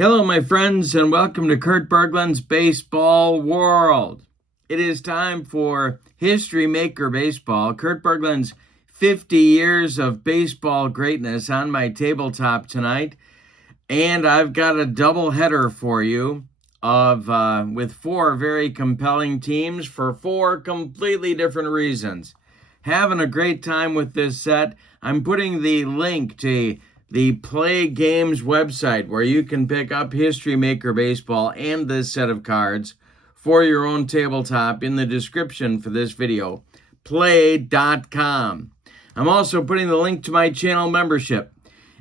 Hello, my friends, and welcome to Kurt Berglund's Baseball World. It is time for History Maker Baseball. Kurt Berglund's 50 years of baseball greatness on my tabletop tonight, and I've got a doubleheader for you with four very compelling teams for four completely different reasons. Having a great time with this set. I'm putting the link to the Play Games website where you can pick up History Maker Baseball and this set of cards for your own tabletop in the description for this video, play.com. I'm also putting the link to my channel membership.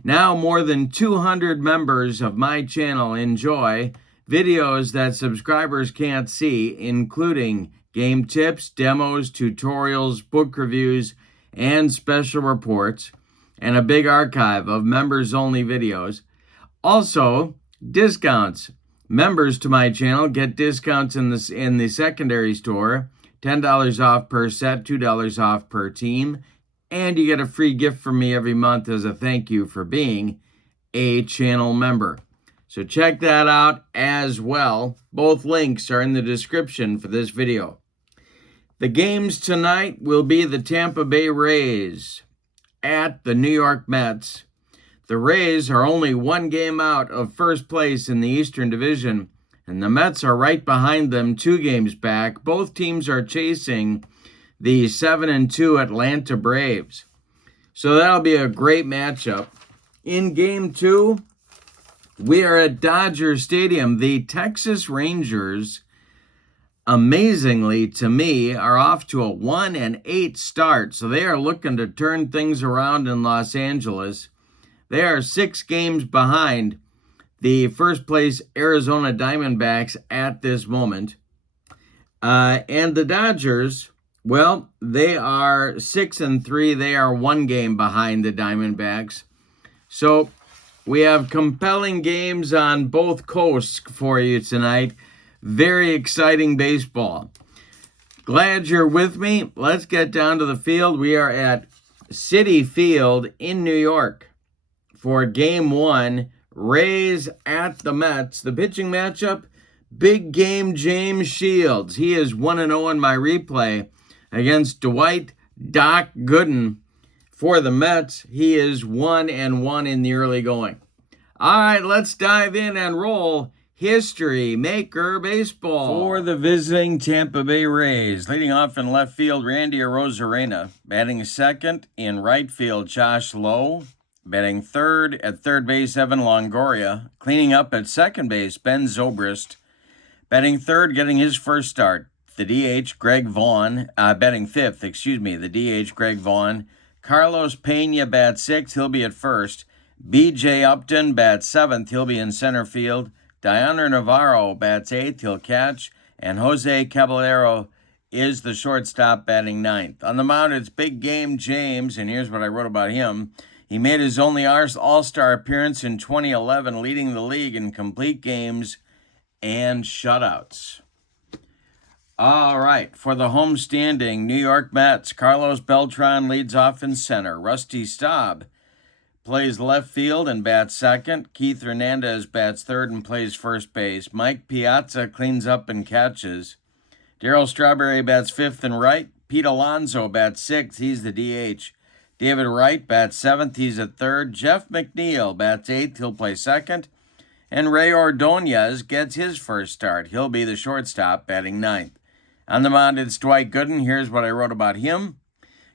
Now more than 200 members of my channel enjoy videos that subscribers can't see, including game tips, demos, tutorials, book reviews, and special reports, and a big archive of members-only videos. Also, discounts. Members to my channel get discounts in the secondary store, $10 off per set, $2 off per team, and you get a free gift from me every month as a thank you for being a channel member. So check that out as well. Both links are in the description for this video. The games tonight will be the Tampa Bay Rays at the New York Mets. The Rays are only one game out of first place in the Eastern Division, and the Mets are right behind them, 2 games back. Both teams are chasing the 7-2 Atlanta Braves. So that'll be a great matchup. In Game 2, we are at Dodger Stadium. The Texas Rangers, amazingly to me, are off to a 1-8 start, so they are looking to turn things around in Los Angeles. They are 6 games behind the first place Arizona Diamondbacks at this moment. And the Dodgers, well, they are 6-3. They are 1 game behind the Diamondbacks. So we have compelling games on both coasts for you tonight. Very exciting baseball. Glad you're with me. Let's get down to the field. We are at Citi Field in New York for Game 1. Rays at the Mets. The pitching matchup, big game James Shields. He is 1-0 in my replay against Dwight Doc Gooden. For the Mets, he is 1-1 in the early going. All right, let's dive in and roll History Maker Baseball. For the visiting Tampa Bay Rays, leading off in left field, Randy Arozarena. Batting second in right field, Josh Lowe. Batting third at third base, Evan Longoria. Cleaning up at second base, Ben Zobrist. Batting third, getting his first start, the DH, Greg Vaughn. Batting fifth, the DH, Greg Vaughn. Carlos Pena bats sixth, he'll be at first. B.J. Upton bats seventh, he'll be in center field. Diana Navarro bats eighth, he'll catch. And Jose Caballero is the shortstop, batting ninth. On the mound, it's big game James, and here's what I wrote about him. He made his only All-Star appearance in 2011, leading the league in complete games and shutouts. All right, for the homestanding New York Mets, Carlos Beltran leads off in center. Rusty Staub plays left field and bats second. Keith Hernandez bats third and plays first base. Mike Piazza cleans up and catches. Darryl Strawberry bats fifth and right. Pete Alonso bats sixth. He's the DH. David Wright bats seventh. He's at third. Jeff McNeil bats eighth. He'll play second. And Ray Ordonez gets his first start. He'll be the shortstop, batting ninth. On the mound, it's Dwight Gooden. Here's what I wrote about him.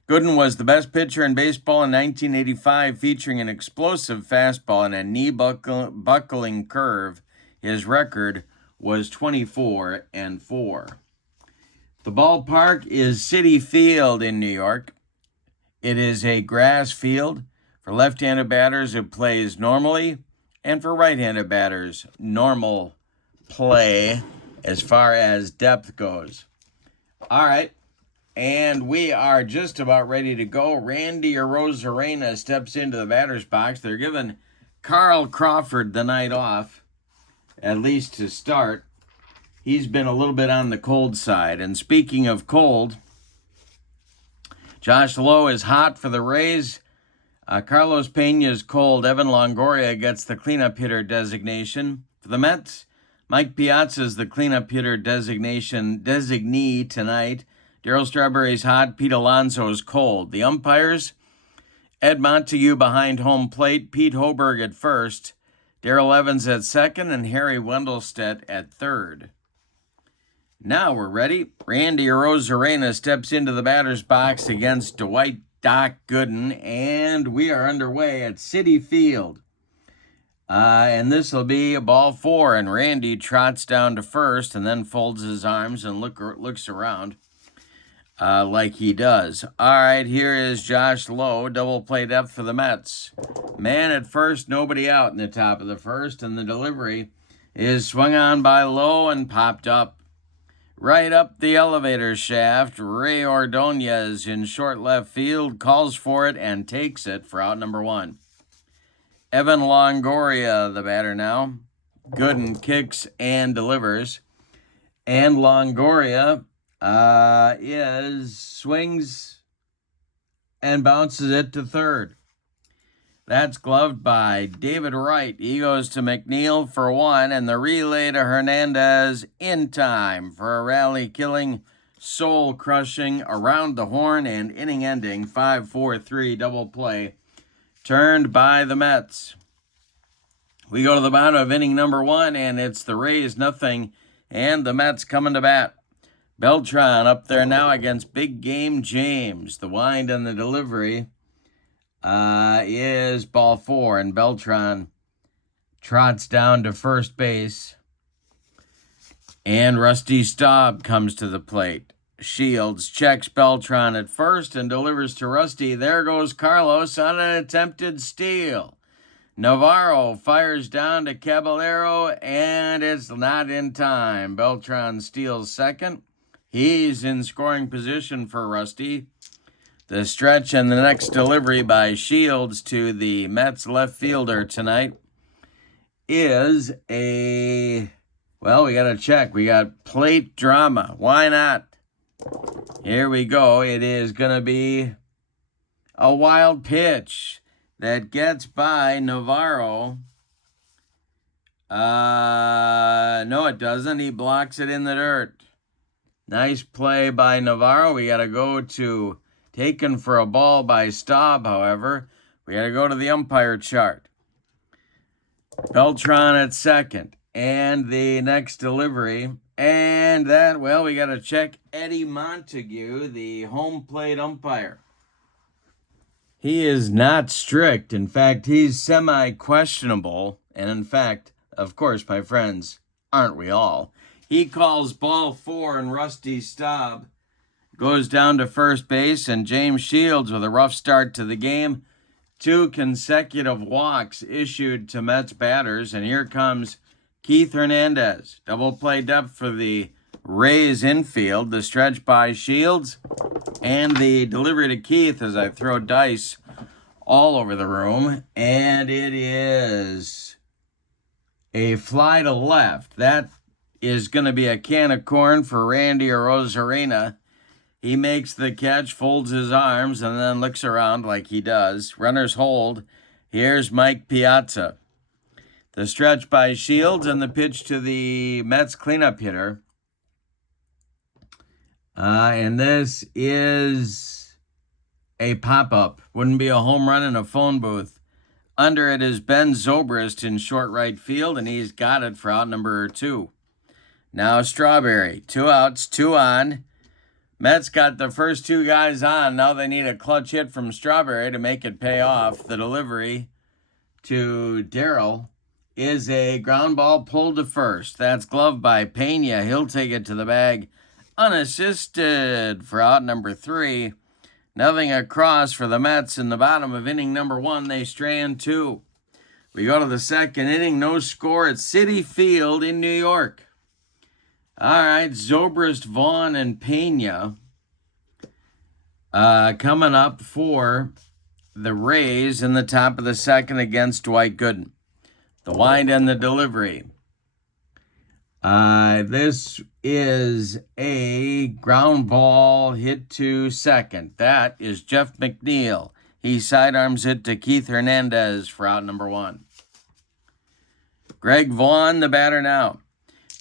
Gooden was the best pitcher in baseball in 1985, featuring an explosive fastball and a knee-buckling curve. His record was 24-4. The ballpark is Citi Field in New York. It is a grass field. For left-handed batters, it plays normally, and for right-handed batters, normal play as far as depth goes. All right. And we are just about ready to go. Randy Arozarena steps into the batter's box. They're giving Carl Crawford the night off, at least to start. He's been a little bit on the cold side. And speaking of cold, Josh Lowe is hot for the Rays. Carlos Pena is cold. Evan Longoria gets the cleanup hitter designation. For the Mets, Mike Piazza is the cleanup hitter designee tonight. Darryl Strawberry's hot. Pete Alonso's cold. The umpires, Ed Montague behind home plate. Pete Hoberg at first. Darrell Evans at second. And Harry Wendelstedt at third. Now we're ready. Randy Arozarena steps into the batter's box against Dwight Doc Gooden. And we are underway at Citi Field. And this will be a ball 4, and Randy trots down to first and then folds his arms and looks around like he does. All right, here is Josh Lowe, double play depth for the Mets. Man at first, nobody out in the top of the first, and the delivery is swung on by Lowe and popped up. Right up the elevator shaft, Ray Ordonez in short left field calls for it and takes it for out number 1. Evan Longoria, the batter now. Gooden kicks and delivers. And Longoria swings and bounces it to third. That's gloved by David Wright. He goes to McNeil for 1, and the relay to Hernandez in time for a rally-killing, soul-crushing, around the horn and inning-ending 5-4-3 double play turned by the Mets. We go to the bottom of inning number 1, and it's the Rays nothing, and the Mets coming to bat. Beltran up there now against Big Game James. The wind and the delivery is ball 4, and Beltran trots down to first base, and Rusty Staub comes to the plate. Shields checks Beltran at first and delivers to Rusty. There goes Carlos on an attempted steal. Navarro fires down to Caballero, and it's not in time. Beltran steals second. He's in scoring position for Rusty. The stretch and the next delivery by Shields to the Mets left fielder tonight is we got to check. We got plate drama. Why not? Here we go. It is going to be a wild pitch that gets by Navarro. No, it doesn't. He blocks it in the dirt. Nice play by Navarro. We got to go to taken for a ball by Staub, however. We got to go to the umpire chart. Beltran at second. And the next delivery. And that, we got to check Eddie Montague, the home plate umpire. He is not strict. In fact, he's semi-questionable. And in fact, of course, my friends, aren't we all? He calls ball 4, and Rusty Staub goes down to first base, and James Shields with a rough start to the game. 2 consecutive walks issued to Mets batters, and here comes Keith Hernandez. Double play depth for the Rays infield. The stretch by Shields and the delivery to Keith as I throw dice all over the room. And it is a fly to left. That is going to be a can of corn for Randy Arozarena. He makes the catch, folds his arms, and then looks around like he does. Runners hold. Here's Mike Piazza. The stretch by Shields and the pitch to the Mets cleanup hitter. And this is a pop-up. Wouldn't be a home run in a phone booth. Under it is Ben Zobrist in short right field, and he's got it for out number 2. Now Strawberry. 2 outs, 2 on. Mets got the first 2 guys on. Now they need a clutch hit from Strawberry to make it pay off. The delivery to Darryl is a ground ball pulled to first. That's gloved by Pena. He'll take it to the bag unassisted for out number 3. Nothing across for the Mets in the bottom of inning number 1. They strand 2. We go to the second inning. No score at Citi Field in New York. All right, Zobrist, Vaughn, and Pena coming up for the Rays in the top of the second against Dwight Gooden. The wind and the delivery. This is a ground ball hit to second. That is Jeff McNeil. He sidearms it to Keith Hernandez for out number 1. Greg Vaughn, the batter now.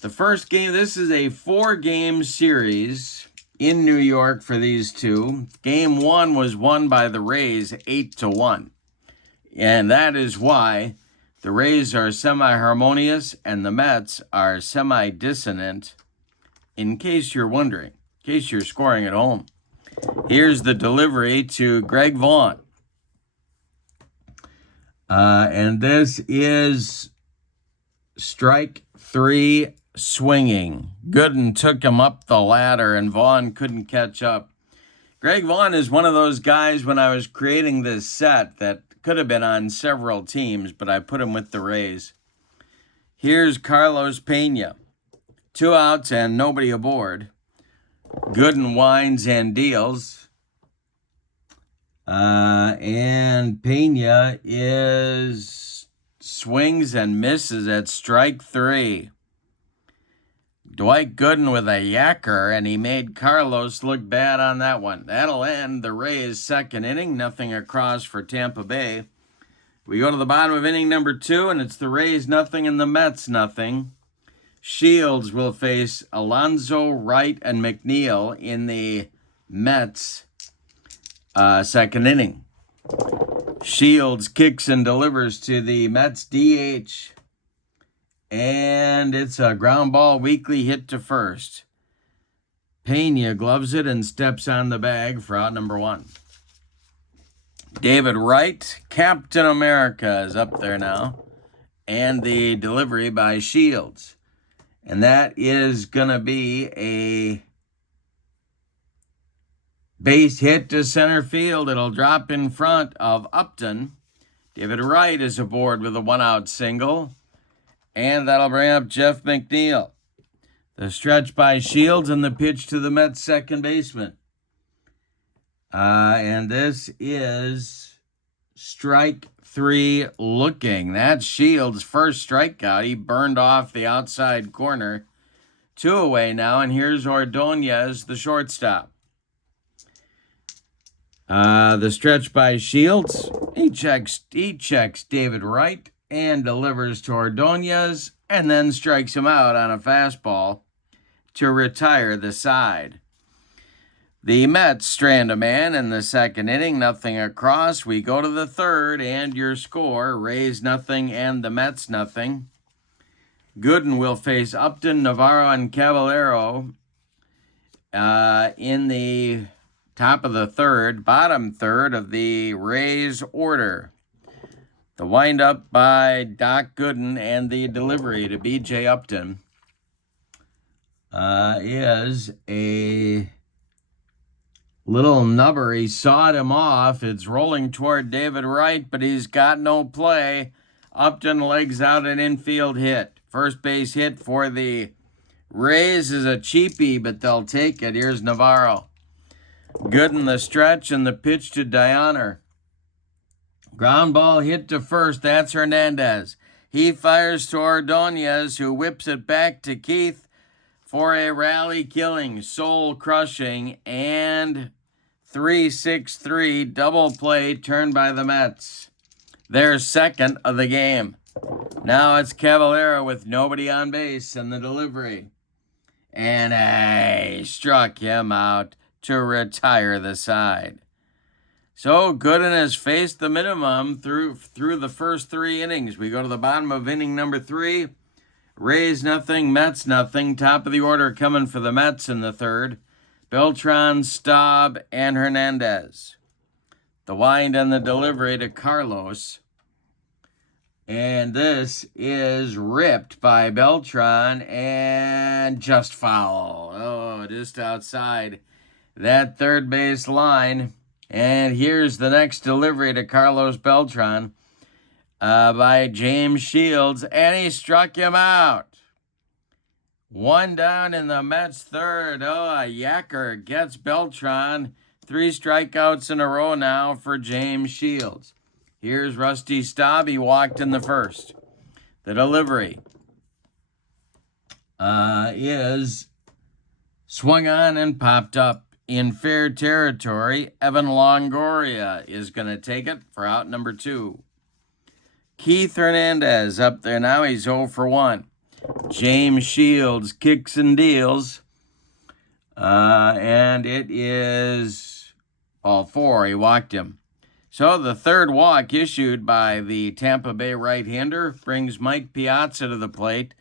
The first game, this is a 4-game series in New York for these two. Game 1 was won by the Rays 8-1. And that is why the Rays are semi-harmonious and the Mets are semi-dissonant, in case you're wondering, in case you're scoring at home. Here's the delivery to Greg Vaughn. And this is strike 3 swinging. Gooden took him up the ladder and Vaughn couldn't catch up. Greg Vaughn is one of those guys when I was creating this set that could have been on several teams, but I put him with the Rays. Here's Carlos Pena. 2 outs and nobody aboard. Gooden winds and deals. And Pena swings and misses at strike 3. Dwight Gooden with a yacker, and he made Carlos look bad on that one. That'll end the Rays' second inning. Nothing across for Tampa Bay. We go to the bottom of inning number 2, and it's the Rays nothing and the Mets nothing. Shields will face Alonso, Wright, and McNeil in the Mets' second inning. Shields kicks and delivers to the Mets DH. And it's a ground ball weakly hit to first. Pena gloves it and steps on the bag for out number 1. David Wright, Captain America, is up there now. And the delivery by Shields. And that is going to be a base hit to center field. It'll drop in front of Upton. David Wright is aboard with a 1-out single. And that'll bring up Jeff McNeil. The stretch by Shields and the pitch to the Mets second baseman. And this is strike 3 looking. That's Shields' first strikeout. He burned off the outside corner. 2 away now, and here's Ordonez, the shortstop. The stretch by Shields. He checks David Wright and delivers to Ordonez, and then strikes him out on a fastball to retire the side. The Mets strand a man in the second inning, nothing across. We go to the third, and your score, Rays nothing and the Mets nothing. Gooden will face Upton, Navarro, and Caballero in the top of the third, bottom third of the Rays order. The windup by Doc Gooden and the delivery to B.J. Upton is a little nubber. He sawed him off. It's rolling toward David Wright, but he's got no play. Upton legs out an infield hit. First base hit for the Rays is a cheapie, but they'll take it. Here's Navarro. Gooden the stretch and the pitch to Dioner. Ground ball hit to first. That's Hernandez. He fires to Ordonez, who whips it back to Keith for a rally-killing, soul-crushing, and 3-6-3 double play turned by the Mets. Their second of the game. Now it's Caballero with nobody on base and the delivery. And he struck him out to retire the side. So Gooden has faced the minimum through the first 3 innings. We go to the bottom of inning number 3. Rays nothing, Mets nothing. Top of the order coming for the Mets in the third. Beltran, Staub, and Hernandez. The wind and the delivery to Carlos. And this is ripped by Beltran and just foul. Oh, just outside that third base line. And here's the next delivery to Carlos Beltran by James Shields, and he struck him out. 1 down in the Mets third. Oh, a yacker gets Beltran. 3 strikeouts in a row now for James Shields. Here's Rusty Staub. He walked in the first. The delivery is swung on and popped up. In fair territory, Evan Longoria is going to take it for out number 2. Keith Hernandez up there now. He's 0 for 1. James Shields kicks and deals. And it is all 4. He walked him. So the third walk issued by the Tampa Bay right-hander brings Mike Piazza to the plate.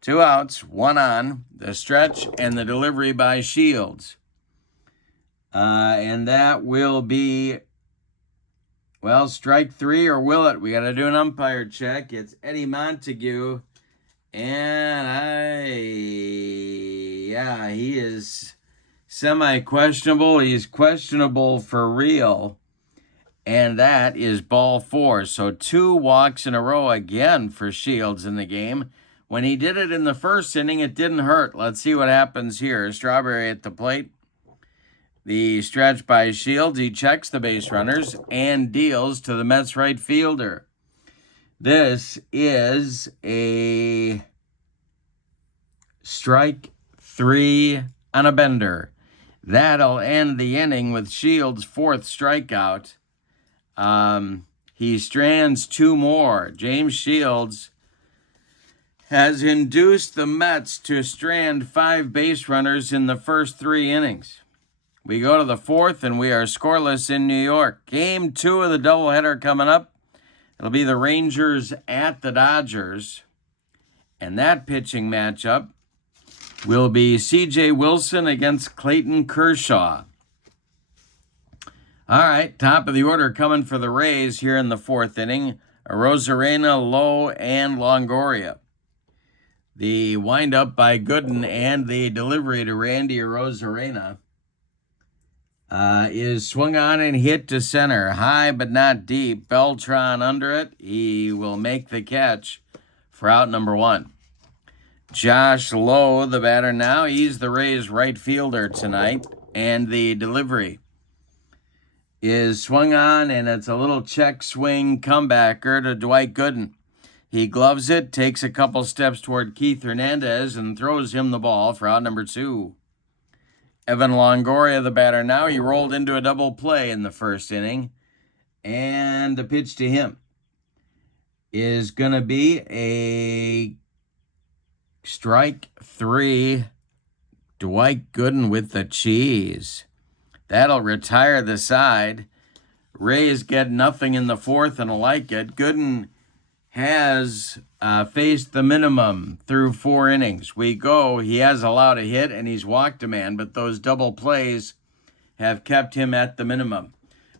2 outs, 1 on, the stretch and the delivery by Shields. And that will be, well, strike 3, or will it? We got to do an umpire check. It's Eddie Montague. And he is semi-questionable. He's questionable for real. And that is ball 4. So 2 walks in a row again for Shields in the game. When he did it in the first inning, it didn't hurt. Let's see what happens here. Strawberry at the plate. The stretch by Shields. He checks the base runners and deals to the Mets right fielder. This is a strike 3 on a bender. That'll end the inning with Shields' 4th strikeout. He strands 2 more. James Shields has induced the Mets to strand 5 base runners in the first 3 innings. We go to the 4th, and we are scoreless in New York. Game 2 of the doubleheader coming up. It'll be the Rangers at the Dodgers. And that pitching matchup will be C.J. Wilson against Clayton Kershaw. All right, top of the order coming for the Rays here in the 4th inning. Arozarena, Lowe, and Longoria. The windup by Gooden and the delivery to Randy Arozarena is swung on and hit to center. High but not deep. Beltran under it. He will make the catch for out number 1. Josh Lowe, the batter now. He's the Rays right fielder tonight. And the delivery is swung on, and it's a little check swing comebacker to Dwight Gooden. He gloves it, takes a couple steps toward Keith Hernandez, and throws him the ball for out number 2. Evan Longoria, the batter now. He rolled into a double play in the first inning. And the pitch to him is going to be a strike 3. Dwight Gooden with the cheese. That'll retire the side. Rays get nothing in the 4th and like it. Gooden has faced the minimum through 4 innings. He has allowed a hit and he's walked a man, but those double plays have kept him at the minimum.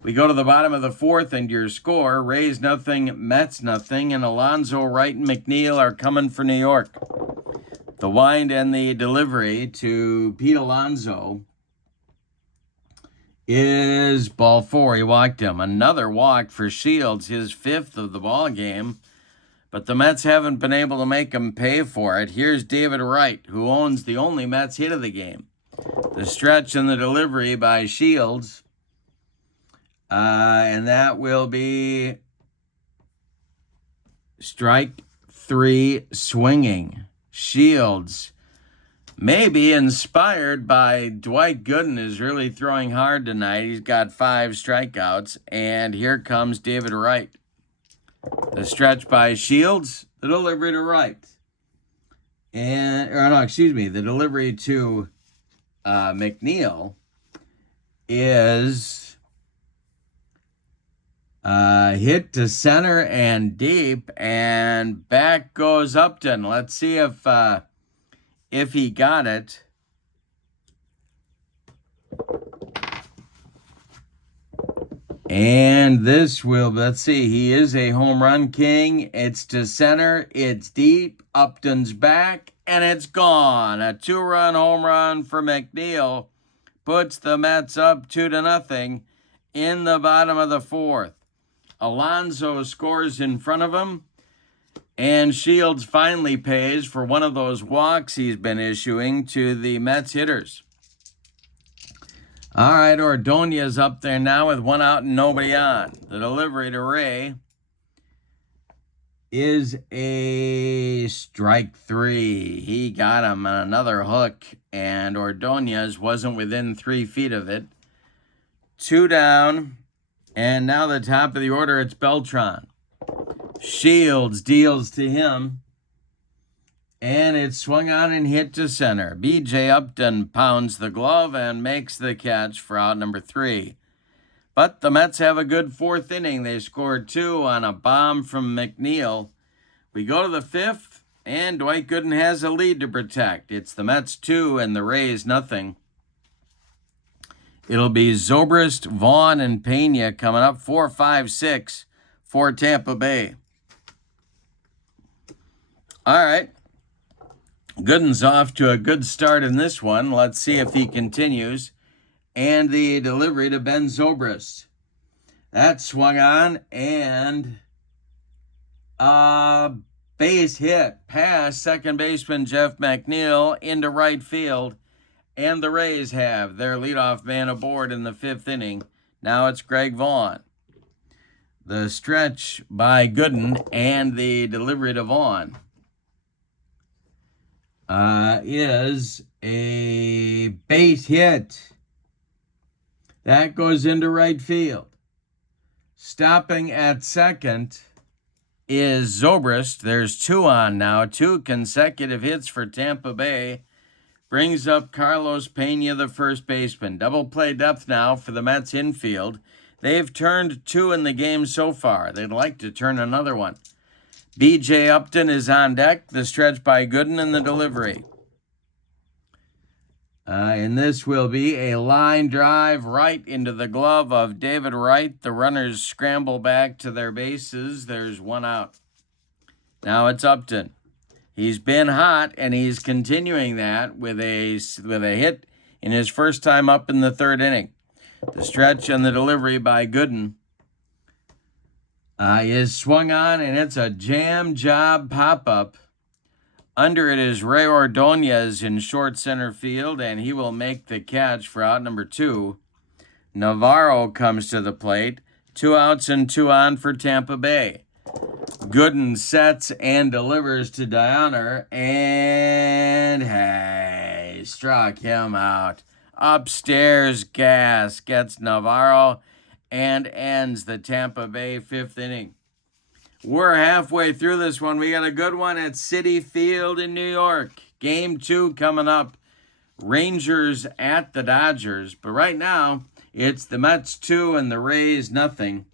We go to the bottom of the 4th, and your score, Rays nothing, Mets nothing, and Alonso, Wright, and McNeil are coming for New York. The wind and the delivery to Pete Alonso is ball 4. He walked him. Another walk for Shields, his 5th of the ball game. But the Mets haven't been able to make him pay for it. Here's David Wright, who owns the only Mets hit of the game. The stretch and the delivery by Shields. And that will be strike 3 swinging. Shields, maybe inspired by Dwight Gooden, is really throwing hard tonight. He's got 5 strikeouts. And here comes David Wright. The stretch by Shields, the delivery to Wright. The delivery to McNeil is hit to center and deep, and back goes Upton. Let's see if he got it. And this will, let's see, he is a home run king. It's to center, it's deep, Upton's back, and it's gone. A 2-run home run for McNeil puts the Mets up 2-0 in the bottom of the 4th. Alonso scores in front of him, and Shields finally pays for one of those walks he's been issuing to the Mets hitters. All right, Ordonez's up there now with 1 out and nobody on. The delivery to Ray is a strike 3. He got him on another hook, and Ordonez wasn't within 3 feet of it. 2 down, and now the top of the order, it's Beltran. Shields deals to him. And it's swung on and hit to center. B.J. Upton pounds the glove and makes the catch for out number 3. But the Mets have a good 4th inning. They scored 2 on a bomb from McNeil. We go to the 5th, and Dwight Gooden has a lead to protect. It's the Mets 2 and the Rays nothing. It'll be Zobrist, Vaughn, and Pena coming up 4, 5, 6 for Tampa Bay. All right. Gooden's off to a good start in this one. Let's see if he continues. And the delivery to Ben Zobrist. That swung on and a base hit past second baseman Jeff McNeil into right field. And the Rays have their leadoff man aboard in the 5th inning. Now it's Greg Vaughn. The stretch by Gooden and the delivery to Vaughn is a base hit. That goes into right field. Stopping at second is Zobrist. There's 2 on now. 2 consecutive hits for Tampa Bay. Brings up Carlos Pena, the first baseman. Double play depth now for the Mets infield. They've turned 2 in the game so far. They'd like to turn another one. B.J. Upton is on deck. The stretch by Gooden and the delivery. And this will be a line drive right into the glove of David Wright. The runners scramble back to their bases. There's 1 out. Now it's Upton. He's been hot, and he's continuing that with a hit in his first time up in the 3rd inning. The stretch and the delivery by Gooden is swung on, and it's a jam job pop-up. Under it is Ray Ordonez in short center field, and he will make the catch for out number 2. Navarro comes to the plate. 2 outs and 2 on for Tampa Bay. Gooden sets and delivers to Dioner, and hey, struck him out. Upstairs gas gets Navarro and ends the Tampa Bay 5th inning. We're halfway through this one. We got a good one at Citi Field in New York. Game 2 coming up. Rangers at the Dodgers. But right now, it's the Mets 2 and the Rays nothing.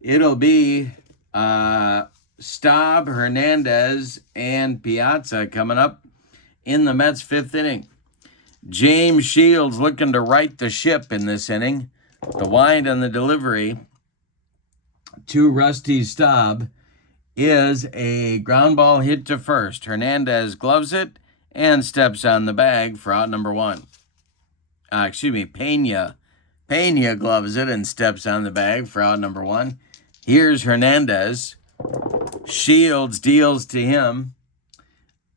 It'll be Staub, Hernandez, and Piazza coming up in the Mets 5th inning. James Shields looking to right the ship in this inning. The wind on the delivery to Rusty Staub is a ground ball hit to first. Hernandez gloves it and steps on the bag for out number 1. Pena. Pena gloves it and steps on the bag for out number 1. Here's Hernandez. Shields deals to him.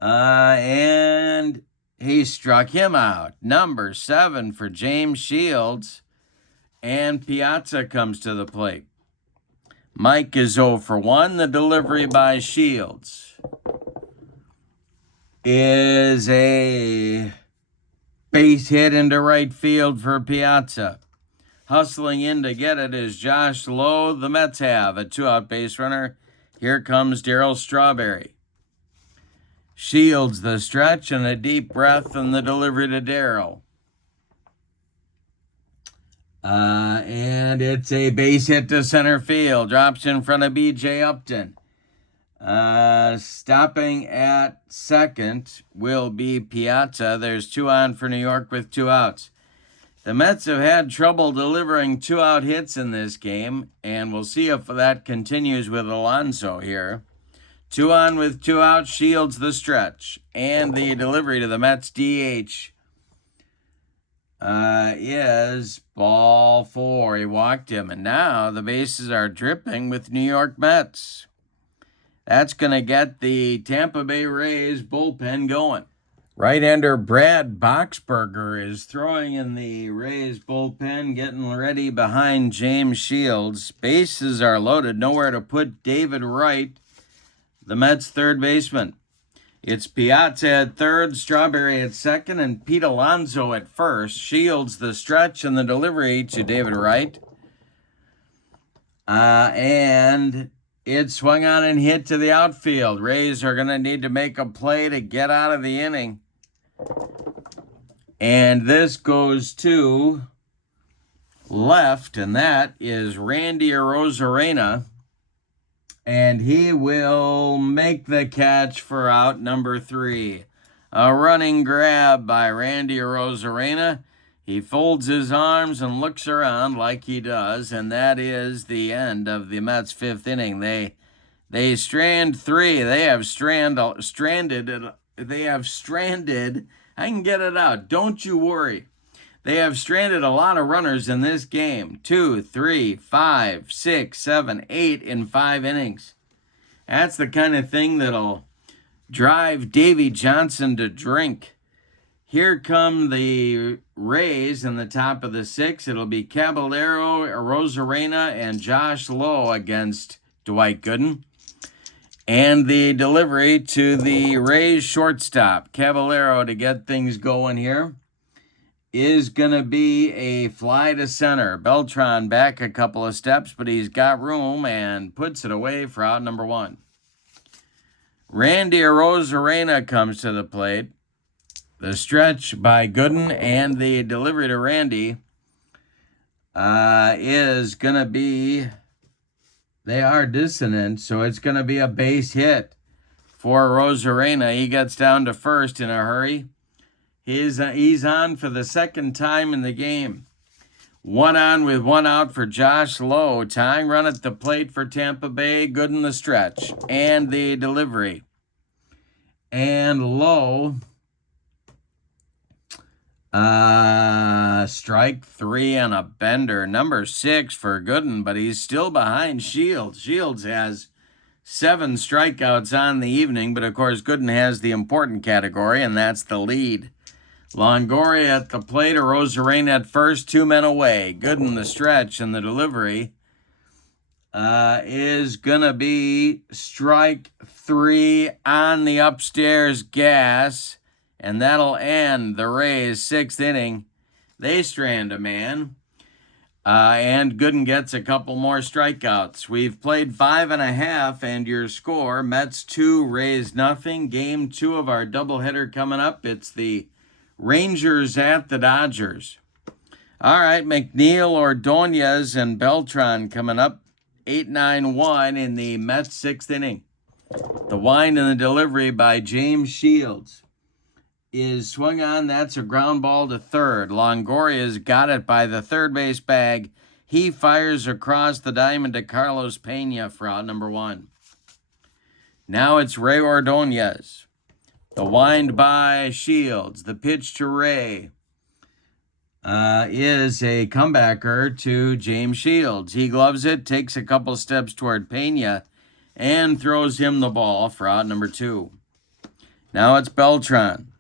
And he struck him out. Number 7 for James Shields. And Piazza comes to the plate. Mike is 0 for 1. The delivery by Shields is a base hit into right field for Piazza. Hustling in to get it is Josh Lowe. The Mets have a 2-out base runner. Here comes Darryl Strawberry. Shields the stretch and a deep breath and the delivery to Darryl. And it's a base hit to center field. Drops in front of B.J. Upton. Stopping at second will be Piazza. There's 2 on for New York with 2 outs. The Mets have had trouble delivering 2-out hits in this game, and we'll see if that continues with Alonso here. 2 on with 2 outs. Shields the stretch. And the delivery to the Mets DH is ball 4. He walked him, and now the bases are dripping with New York Mets. That's going to get the Tampa Bay Rays bullpen going. Right-hander Brad Boxberger is throwing in the Rays bullpen, getting ready behind James Shields. Bases are loaded. Nowhere to put David Wright, the Mets' third baseman. It's Piazza at third, Strawberry at second, and Pete Alonso at first. Shields the stretch and the delivery to David Wright. And It swung on and hit to the outfield. Rays are going to need to make a play to get out of the inning. And this goes to left, and that is Randy Arozarena. And he will make the catch for out number 3. A running grab by Randy Arozarena. He folds his arms and looks around like he does, and that is the end of the Mets' 5th inning. They strand 3. They have stranded. I can get it out. Don't you worry. They have stranded a lot of runners in this game. 2, 3, 5, 6, 7, 8 in 5 innings. That's the kind of thing that'll drive Davy Johnson to drink. Here come the Rays in the top of the 6th. It'll be Caballero, Arozarena, and Josh Lowe against Dwight Gooden. And the delivery to the Rays shortstop, Caballero, to get things going here, is going to be a fly to center. Beltran back a couple of steps, but he's got room and puts it away for out number 1. Randy Arozarena comes to the plate. The stretch by Gooden and the delivery to Randy is going to be, they are dissonant, so it's going to be a base hit for Arozarena. He gets down to first in a hurry. He's on for the 2nd time in the game. 1 on with 1 out for Josh Lowe. Tying run at the plate for Tampa Bay. Gooden the stretch and the delivery. And Lowe, strike 3 on a bender. Number 6 for Gooden, but he's still behind Shields. Shields has 7 strikeouts on the evening, but of course Gooden has the important category, and that's the lead. Longoria at the plate, Arozarena at first, 2 men away. Gooden the stretch, and the delivery is going to be strike 3 on the upstairs gas, and that'll end the Rays' 6th inning. They strand a man, and Gooden gets a couple more strikeouts. We've played 5.5, and your score, Mets 2, Rays nothing. Game 2 of our doubleheader coming up. It's the Rangers at the Dodgers. All right, McNeil, Ordonez, and Beltran coming up. 8-9-1 in the Mets' 6th inning. The wind and the delivery by James Shields is swung on. That's a ground ball to third. Longoria's got it by the third base bag. He fires across the diamond to Carlos Pena for out number 1. Now it's Ray Ordonez. The wind by Shields. The pitch to Ray is a comebacker to James Shields. He gloves it, takes a couple steps toward Pena, and throws him the ball for out number 2. Now it's Beltran.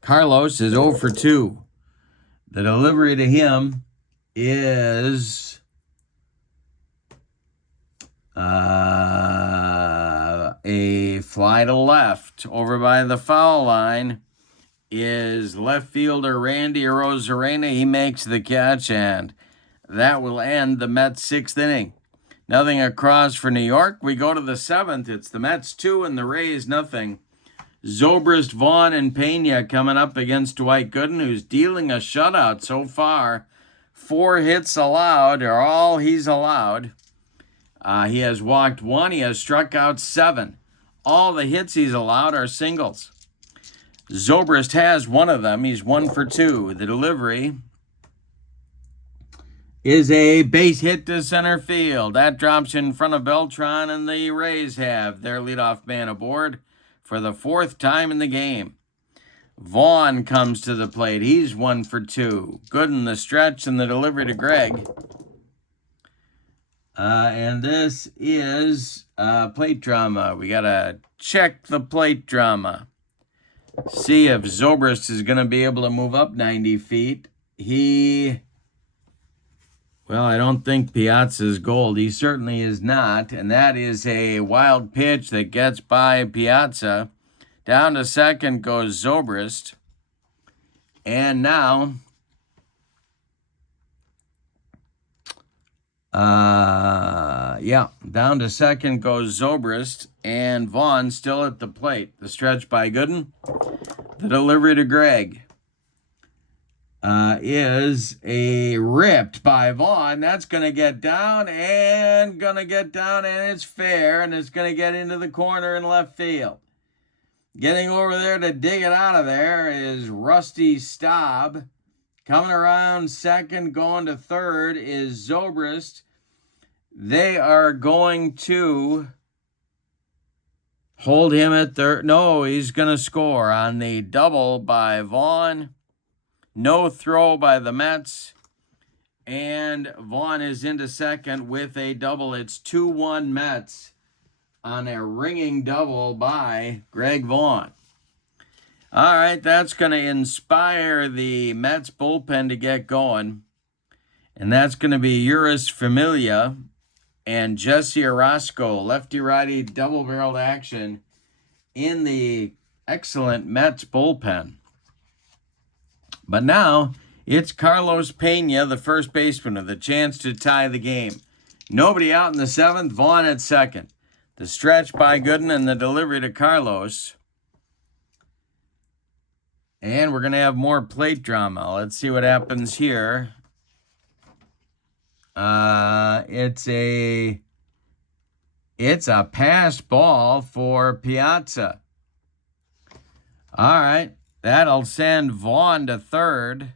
Carlos is 0 for 2. The delivery to him is a fly to left. Over by the foul line is left fielder Randy Arozarena. He makes the catch, and that will end the Mets' 6th inning. Nothing across for New York. We go to the 7th. It's the Mets 2 and the Rays nothing. Zobrist, Vaughn, and Pena coming up against Dwight Gooden, who's dealing a shutout so far. 4 hits allowed, or all he's allowed. He has walked 1. He has struck out 7. All the hits he's allowed are singles. Zobrist has 1 of them. He's 1 for 2. The delivery is a base hit to center field. That drops in front of Beltran, and the Rays have their leadoff man aboard for the 4th time in the game. Vaughn comes to the plate. He's 1 for 2. Gooden the stretch and the delivery to Greg. And this is plate drama. We got to check the plate drama. See if Zobrist is going to be able to move up 90 feet. Well, I don't think Piazza's gold. He certainly is not. And that is a wild pitch that gets by Piazza. Down to second goes Zobrist. And now Yeah, down to second goes Zobrist, and Vaughn still at the plate. The stretch by Gooden. The delivery to Greg is a ripped by Vaughn. That's going to get down, and it's fair, and it's going to get into the corner in left field. Getting over there to dig it out of there is Rusty Staub. Coming around second, going to third is Zobrist. They are going to hold him at third. No, he's going to score on the double by Vaughn. No throw by the Mets. And Vaughn is into second with a double. It's 2-1 Mets on a ringing double by Greg Vaughn. All right, that's going to inspire the Mets bullpen to get going. And that's going to be Uris Familia and Jesse Orozco, lefty-righty double-barreled action in the excellent Mets bullpen. But now it's Carlos Pena, the first baseman, with a chance to tie the game. Nobody out in the seventh, Vaughn at second. The stretch by Gooden and the delivery to Carlos. And we're going to have more plate drama. Let's see what happens here. It's a passed ball for Piazza. All right, that'll send Vaughn to third.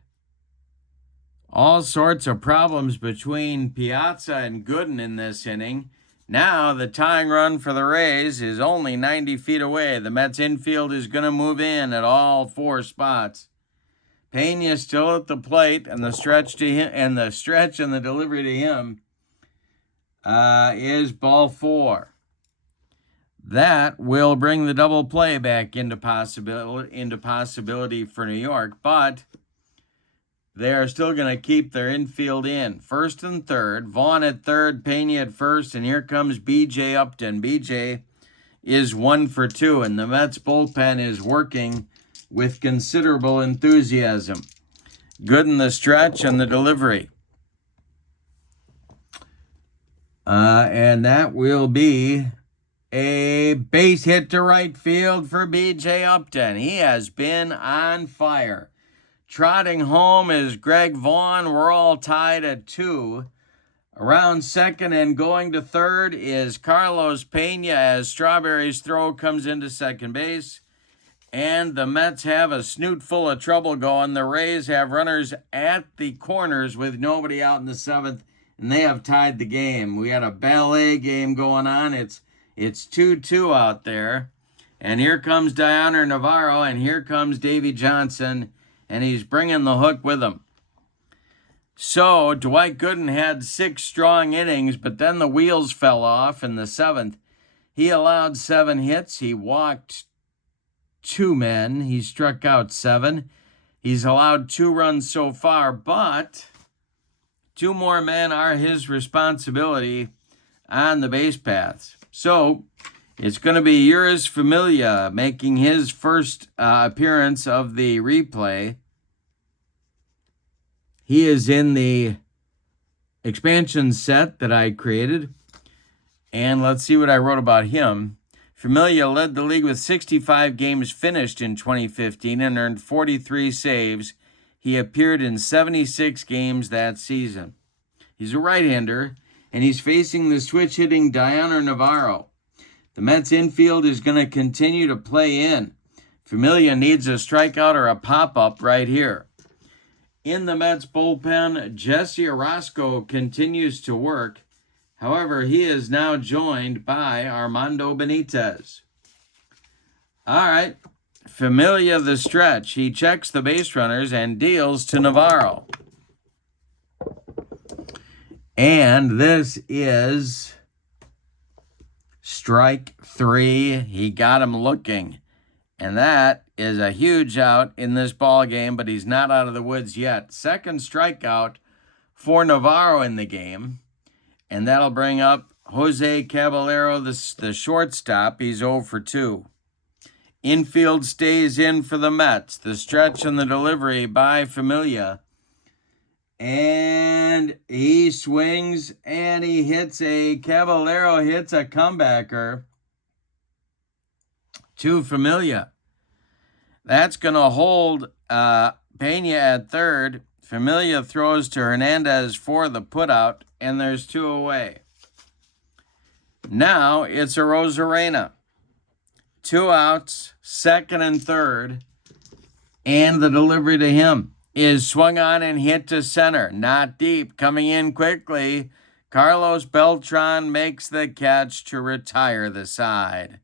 All sorts of problems between Piazza and Gooden in this inning. Now the tying run for the Rays is only 90 feet away. The Mets infield is going to move in at all four spots. Pena still at the plate, and the stretch to him, and the delivery to him is ball four. That will bring the double play back into possibility for New York, but they are still going to keep their infield in. First and third, Vaughn at third, Pena at first, and here comes B.J. Upton. B.J. is 1 for 2, and the Mets bullpen is working with considerable enthusiasm. Gooden the stretch and the delivery. And that will be a base hit to right field for B.J. Upton. He has been on fire. Trotting home is Greg Vaughn. We're all tied at 2. Around second and going to third is Carlos Pena as Strawberry's throw comes into second base. And the Mets have a snoot full of trouble going. The Rays have runners at the corners with nobody out in the seventh, and they have tied the game. We had a ballet game going on. It's 2-2 out there. And here comes Dioner Navarro, and here comes Davy Johnson, and he's bringing the hook with him. So Dwight Gooden had 6 strong innings, but then the wheels fell off in the seventh. He allowed 7 hits. He walked 2 men. He struck out 7. He's allowed 2 runs so far, but 2 more men are his responsibility on the base paths. So it's going to be Uris Familia making his first appearance of the replay. He is in the expansion set that I created. And let's see what I wrote about him. Familia led the league with 65 games finished in 2015 and earned 43 saves. He appeared in 76 games that season. He's a right-hander, and he's facing the switch-hitting Dioner Navarro. The Mets infield is going to continue to play in. Familia needs a strikeout or a pop-up right here. In the Mets bullpen, Jesse Orozco continues to work. However, he is now joined by Armando Benitez. All right, Familia the stretch. He checks the base runners and deals to Navarro. And this is strike 3. He got him looking. And that is a huge out in this ball game, but he's not out of the woods yet. Second strikeout for Navarro in the game. And that'll bring up Jose Caballero, the shortstop. He's 0 for 2. Infield stays in for the Mets. The stretch and the delivery by Familia. And he swings and he hits a Caballero, hits a comebacker to Familia. That's going to hold Pena at third. Familia throws to Hernandez for the putout, and there's 2 away. Now it's a Rosarena. 2 outs, second and third, and the delivery to him is swung on and hit to center. Not deep, coming in quickly. Carlos Beltran makes the catch to retire the side.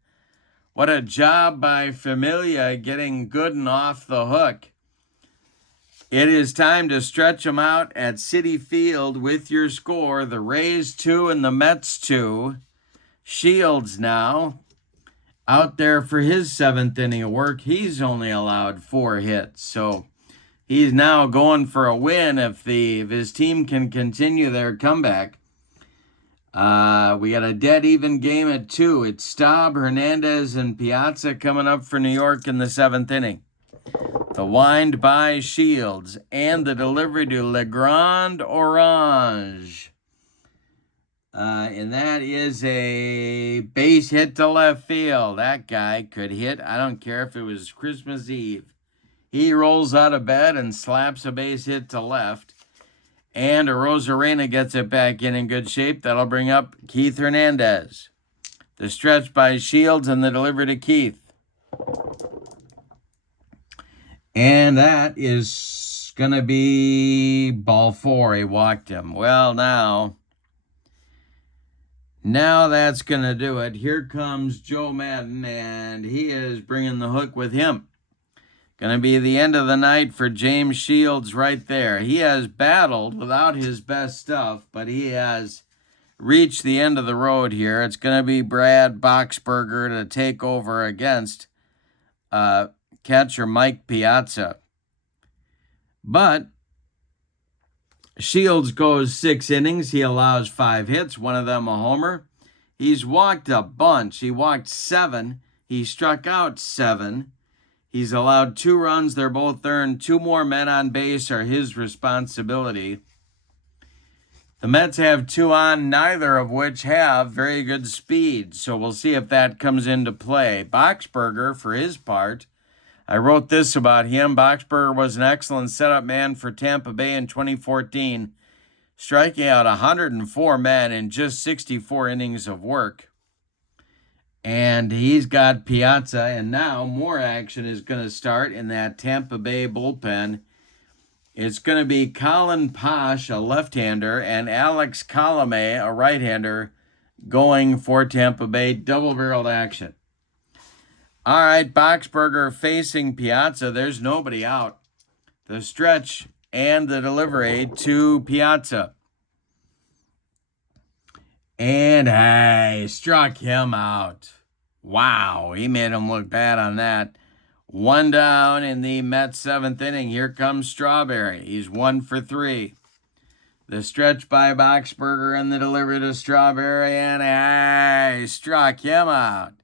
What a job by Familia getting Gooden off the hook. It is time to stretch them out at Citi Field with your score. The Rays 2 and the Mets 2. Shields now out there for his 7th inning of work. He's only allowed 4 hits. So he's now going for a win if his team can continue their comeback. We got a dead even game at 2. It's Staub, Hernandez, and Piazza coming up for New York in the 7th inning. The wind by Shields and the delivery to Legrand Orange. And that is a base hit to left field. That guy could hit, I don't care if it was Christmas Eve. He rolls out of bed and slaps a base hit to left. And a Rosarena gets it back in good shape. That'll bring up Keith Hernandez. The stretch by Shields and the delivery to Keith. And that is going to be ball 4. He walked him. Well, now that's going to do it. Here comes Joe Madden, and he is bringing the hook with him. Going to be the end of the night for James Shields right there. He has battled without his best stuff, but he has reached the end of the road here. It's going to be Brad Boxberger to take over against catcher Mike Piazza. But Shields goes 6 innings. He allows 5 hits, one of them a homer. He's walked a bunch. He walked 7. He struck out 7. He's allowed 2 runs. They're both earned. 2 more men on base are his responsibility. The Mets have 2 on, neither of which have very good speed. So we'll see if that comes into play. Boxberger, for his part, I wrote this about him. Boxberger was an excellent setup man for Tampa Bay in 2014, striking out 104 men in just 64 innings of work. And he's got Piazza, and now more action is going to start in that Tampa Bay bullpen. It's going to be Colin Posh, a left-hander, and Alex Colome, a right-hander, going for Tampa Bay. Double-barreled action. All right, Boxberger facing Piazza. There's nobody out. The stretch and the delivery to Piazza. And I struck him out. Wow, he made him look bad on that. 1 down in the Mets 7th inning. Here comes Strawberry. He's 1 for 3. The stretch by Boxberger and the delivery to Strawberry, and I struck him out.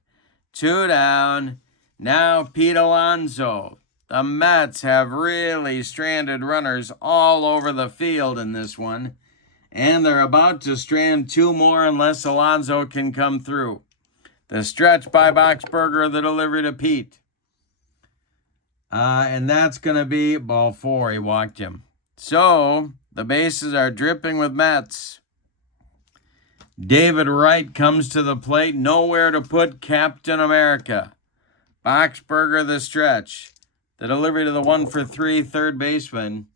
2 down. Now Pete Alonso. The Mets have really stranded runners all over the field in this one. And they're about to strand 2 more unless Alonso can come through. The stretch by Boxberger, the delivery to Pete. And that's going to be ball 4. He walked him. So the bases are dripping with Mets. David Wright comes to the plate. Nowhere to put Captain America. Boxberger the stretch. The delivery to the 1 for 3 third baseman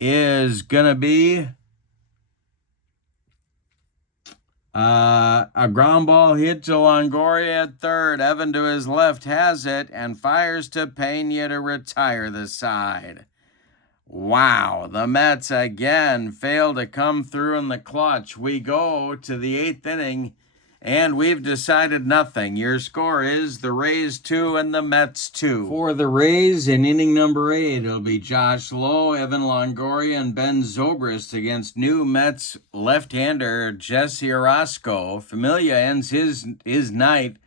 is going to be a ground ball hit to Longoria at third. Evan to his left has it and fires to Pena to retire the side. Wow, the Mets again fail to come through in the clutch. We go to the 8th inning, and we've decided nothing. Your score is the Rays 2 and the Mets 2. For the Rays, in inning number 8, it'll be Josh Lowe, Evan Longoria, and Ben Zobrist against new Mets left-hander Jesse Orosco. Familia ends his night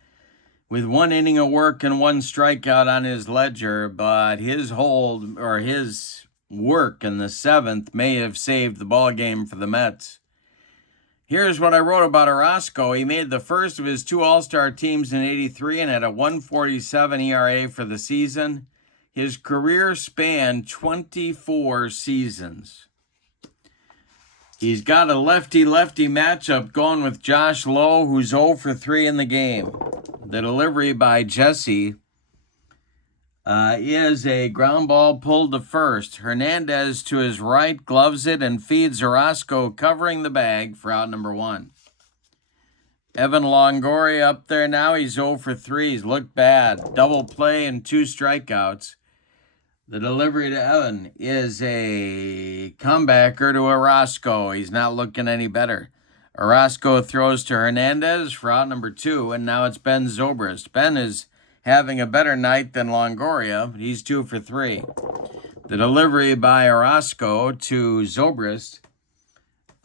with 1 inning of work and 1 strikeout on his ledger, but his work in the 7th may have saved the ball game for the Mets. Here's what I wrote about Orozco. He made the first of his 2 All-Star teams in '83 and had a 1.47 ERA for the season. His career spanned 24 seasons. He's got a lefty-lefty matchup going with Josh Lowe, who's 0 for 3 in the game. The delivery by Jesse is a ground ball pulled to first. Hernandez to his right gloves it and feeds Orozco, covering the bag for out number 1. Evan Longoria up there now. He's 0 for 3. He's looked bad. Double play and 2 strikeouts. The delivery to Evan is a comebacker to Orozco. He's not looking any better. Orozco throws to Hernandez for out number 2, and now it's Ben Zobrist. Ben is having a better night than Longoria, but he's 2 for 3. The delivery by Orozco to Zobrist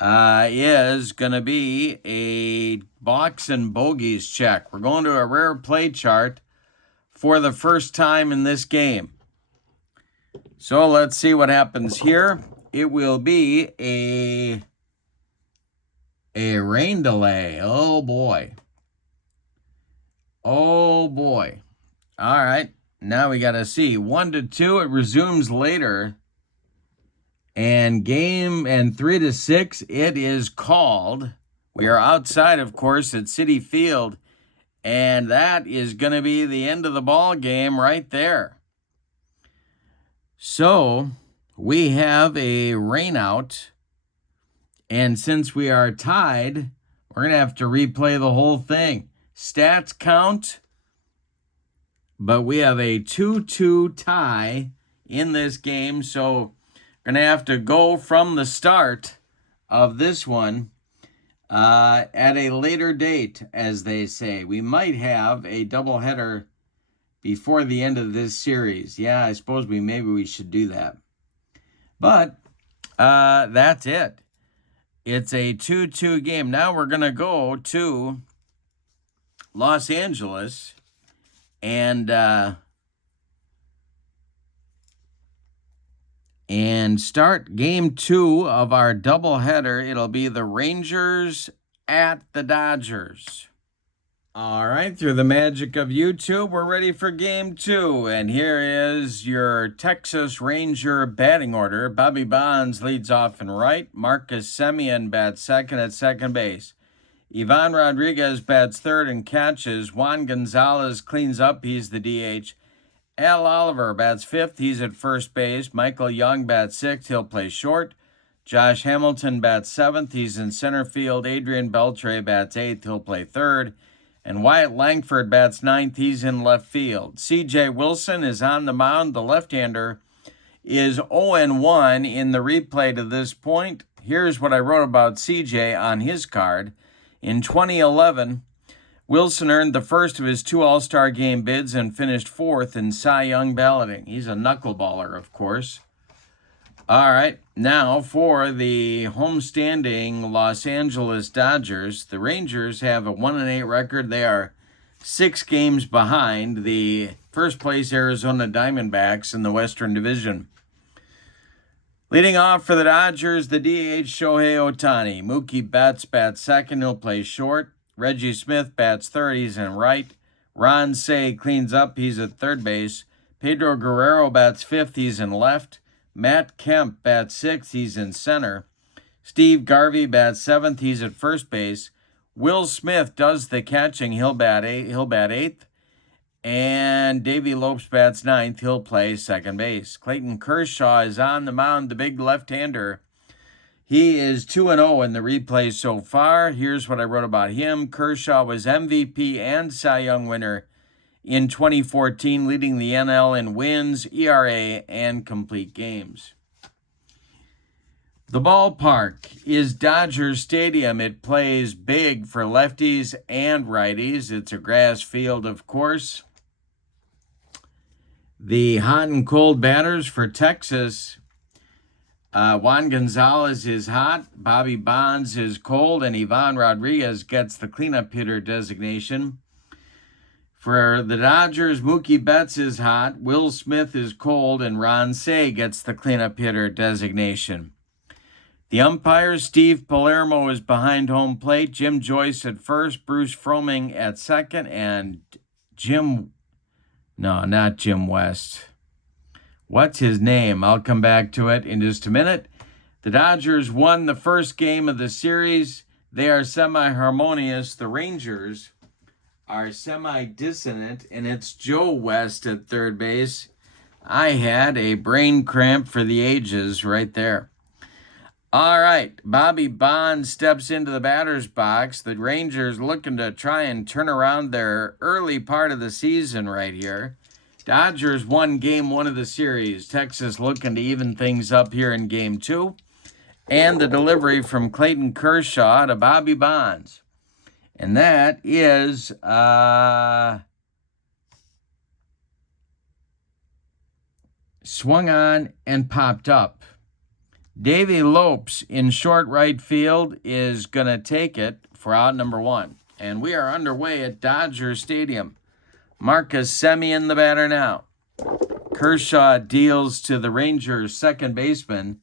is going to be a box and bogeys check. We're going to a rare play chart for the first time in this game. So let's see what happens here. It will be a rain delay. Oh, boy. Oh, boy. All right. Now we got to see. 1-2. It resumes later. And 3-6. It is called. We are outside, of course, at Citi Field. And that is going to be the end of the ball game right there. So we have a rain out, and since we are tied, we're going to have to replay the whole thing. Stats count, but we have a 2-2 tie in this game, so we're going to have to go from the start of this one at a later date, as they say. We might have a doubleheader before the end of this series. Yeah, I suppose maybe we should do that. But that's it. It's a 2-2 game. Now we're going to go to Los Angeles and start game 2 of our doubleheader. It'll be the Rangers at the Dodgers. All right, through the magic of YouTube, we're ready for game 2. And here is your Texas Ranger batting order. Bobby Bonds leads off in right. Marcus Semien bats second at second base. Ivan Rodriguez bats third and catches. Juan Gonzalez cleans up. He's the DH. Al Oliver bats fifth. He's at first base. Michael Young bats sixth. He'll play short. Josh Hamilton bats seventh. He's in center field. Adrian Beltre bats eighth. He'll play third. And Wyatt Langford bats ninth. He's in left field. C.J. Wilson is on the mound. The left-hander is 0-1 in the replay to this point. Here's what I wrote about C.J. on his card. In 2011, Wilson earned the first of his 2 All-Star Game bids and finished 4th in Cy Young balloting. He's a knuckleballer, of course. All right, now for the homestanding Los Angeles Dodgers. The Rangers have a 1-8 record. They are 6 games behind the first-place Arizona Diamondbacks in the Western Division. Leading off for the Dodgers, the DH Shohei Ohtani. Mookie Betts bats second. He'll play short. Reggie Smith bats third. He's in right. Ron Cey cleans up. He's at third base. Pedro Guerrero bats fifth. He's in left. Matt Kemp bats sixth. He's in center. Steve Garvey bats seventh. He's at first base. Will Smith does the catching. He'll bat eighth. And Davey Lopes bats ninth. He'll play second base. Clayton Kershaw is on the mound, the big left-hander. He is 2-0 in the replay so far. Here's what I wrote about him. Kershaw was MVP and Cy Young winner in 2014, leading the NL in wins, ERA, and complete games. The ballpark is Dodger Stadium. It plays big for lefties and righties. It's a grass field, of course. The hot and cold batters for Texas, Juan Gonzalez is hot, Bobby Bonds is cold, and Ivan Rodriguez gets the cleanup hitter designation. For the Dodgers, Mookie Betts is hot, Will Smith is cold, and Ron Cey gets the cleanup hitter designation. The umpires, Steve Palermo is behind home plate, Jim Joyce at first, Bruce Fromming at second, and not Jim West. What's his name? I'll come back to it in just a minute. The Dodgers won the first game of the series. They are semi-harmonious. The Rangers are semi-dissonant, and it's Joe West at third base. I had a brain cramp for the ages right there. All right, Bobby Bonds steps into the batter's box. The Rangers looking to try and turn around their early part of the season right here. Dodgers won game 1 of the series. Texas looking to even things up here in game 2. And the delivery from Clayton Kershaw to Bobby Bonds. And that is swung on and popped up. Davey Lopes in short right field is going to take it for out number 1. And we are underway at Dodger Stadium. Marcus Semien, the batter now. Kershaw deals to the Rangers' second baseman.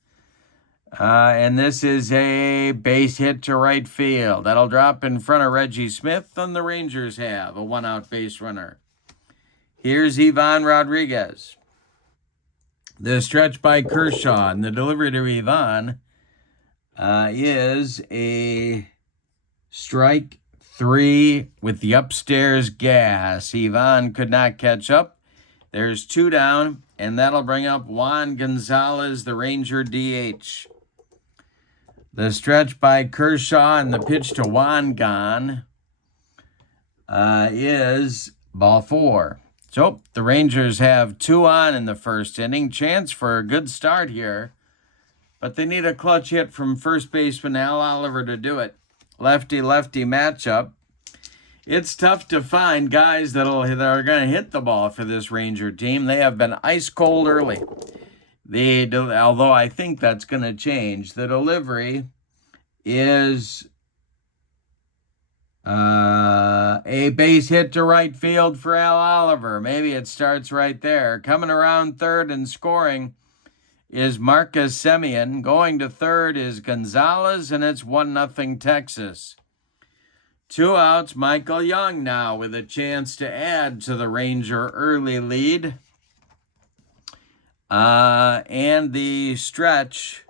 And this is a base hit to right field. That'll drop in front of Reggie Smith, and the Rangers have a 1-out base runner. Here's Ivan Rodriguez. The stretch by Kershaw, and the delivery to Ivan is a strike 3 with the upstairs gas. Ivan could not catch up. There's 2 down, and that'll bring up Juan Gonzalez, the Ranger DH. The stretch by Kershaw and the pitch to Juan Gon is ball 4. So the Rangers have 2 on in the first inning. Chance for a good start here. But they need a clutch hit from first baseman Al Oliver to do it. Lefty-lefty matchup. It's tough to find guys that are going to hit the ball for this Ranger team. They have been ice cold early. Although I think that's going to change. The delivery is a base hit to right field for Al Oliver. Maybe it starts right there. Coming around third and scoring is Marcus Semien. Going to third is Gonzalez, and it's 1-0 Texas. 2 outs. Michael Young now with a chance to add to the Ranger early lead. And the stretch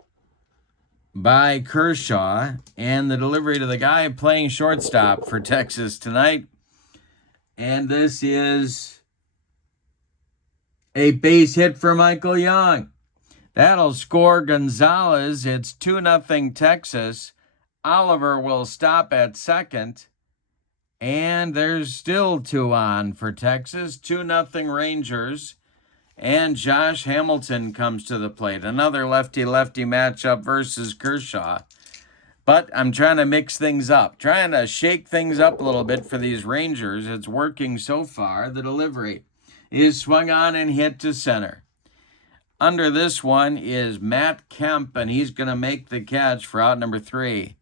by Kershaw and the delivery to the guy playing shortstop for Texas tonight. And this is a base hit for Michael Young. That'll score Gonzalez. It's 2-0 Texas. Oliver will stop at second. And there's still 2 on for Texas. 2-0 Rangers. And Josh Hamilton comes to the plate. Another lefty-lefty matchup versus Kershaw. But I'm trying to mix things up. Trying to shake things up a little bit for these Rangers. It's working so far. The delivery is swung on and hit to center. Under this one is Matt Kemp, and he's going to make the catch for out number 3.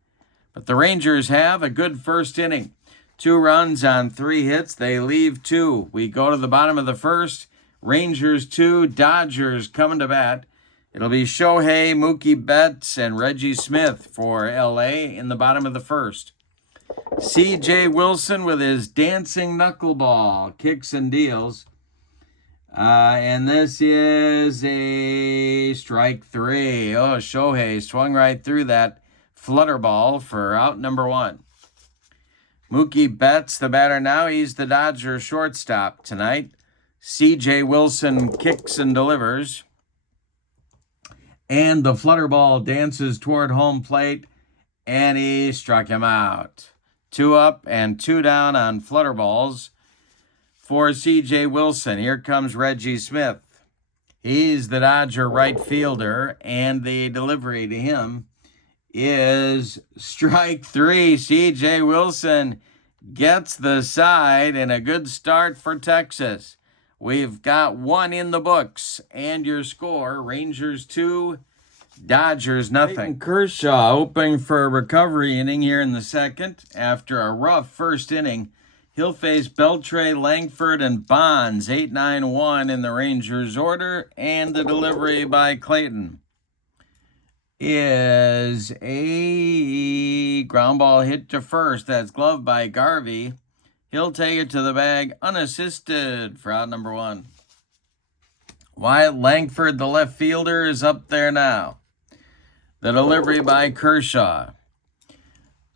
But the Rangers have a good first inning. 2 runs on 3 hits. They leave 2. We go to the bottom of the first. Rangers 2, Dodgers coming to bat. It'll be Shohei, Mookie Betts, and Reggie Smith for L.A. in the bottom of the first. C.J. Wilson with his dancing knuckleball kicks and deals. And this is a strike 3. Oh, Shohei swung right through that flutter ball for out number 1. Mookie Betts, the batter now. He's the Dodger shortstop tonight. C.J. Wilson kicks and delivers. And the flutter ball dances toward home plate, and he struck him out. 2 up and 2 down on flutter balls for C.J. Wilson. Here comes Reggie Smith. He's the Dodger right fielder, and the delivery to him is strike 3. C.J. Wilson gets the side, and a good start for Texas. We've got 1 in the books, and your score, Rangers 2, Dodgers nothing. Kershaw hoping for a recovery inning here in the second after a rough first inning. He'll face Beltre, Langford, and Bonds, 8-9-1 in the Rangers order, and the delivery by Clayton is a ground ball hit to first. That's gloved by Garvey. He'll take it to the bag unassisted for out number 1. Wyatt Langford, the left fielder, is up there now. The delivery by Kershaw.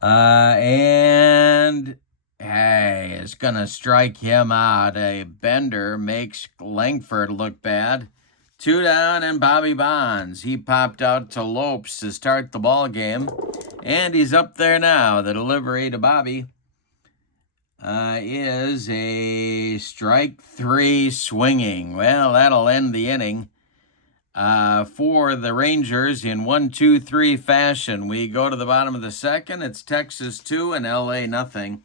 And hey, it's going to strike him out. A bender makes Langford look bad. 2 down, and Bobby Bonds. He popped out to Lopes to start the ball game. And he's up there now. The delivery to Bobby is a strike 3 swinging. Well, that'll end the inning for the Rangers in 1-2-3 fashion. We go to the bottom of the second. It's Texas 2 and LA nothing.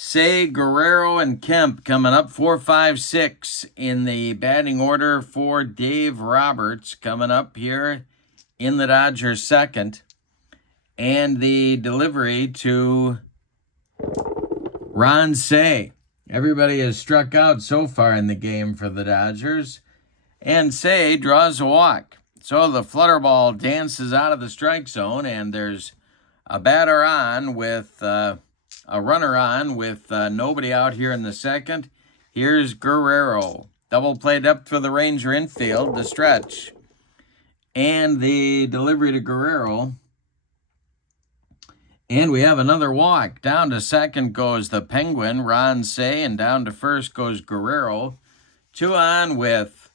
Say, Guerrero, and Kemp coming up 4-5-6 in the batting order for Dave Roberts coming up here in the Dodgers second. And the delivery to Ron Say. Everybody has struck out so far in the game for the Dodgers. And Say draws a walk. So the flutter ball dances out of the strike zone, and there's a batter on with a runner on with nobody out here in the second. Here's Guerrero. Double play up for the Ranger infield, the stretch. And the delivery to Guerrero. And we have another walk. Down to second goes the Penguin, Ron Say, and down to first goes Guerrero. 2 on with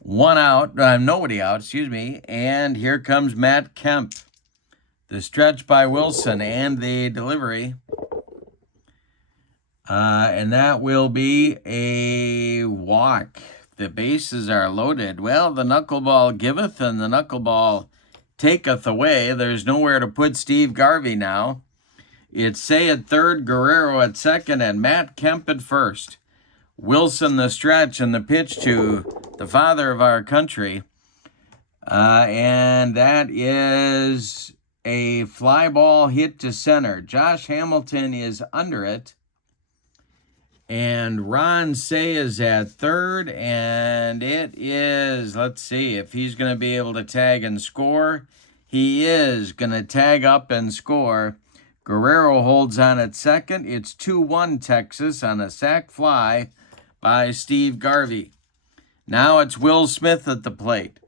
1 out, nobody out, excuse me. And here comes Matt Kemp. The stretch by Wilson and the delivery. And that will be a walk. The bases are loaded. Well, the knuckleball giveth and the knuckleball taketh away. There's nowhere to put Steve Garvey now. It's Say at third, Guerrero at second, and Matt Kemp at first. Wilson the stretch and the pitch to the father of our country. And that is a fly ball hit to center. Josh Hamilton is under it. And Ron Say is at third, and it is, let's see, if he's going to be able to tag and score. He is going to tag up and score. Guerrero holds on at second. It's 2-1 Texas on a sac fly by Steve Garvey. Now it's Will Smith at the plate.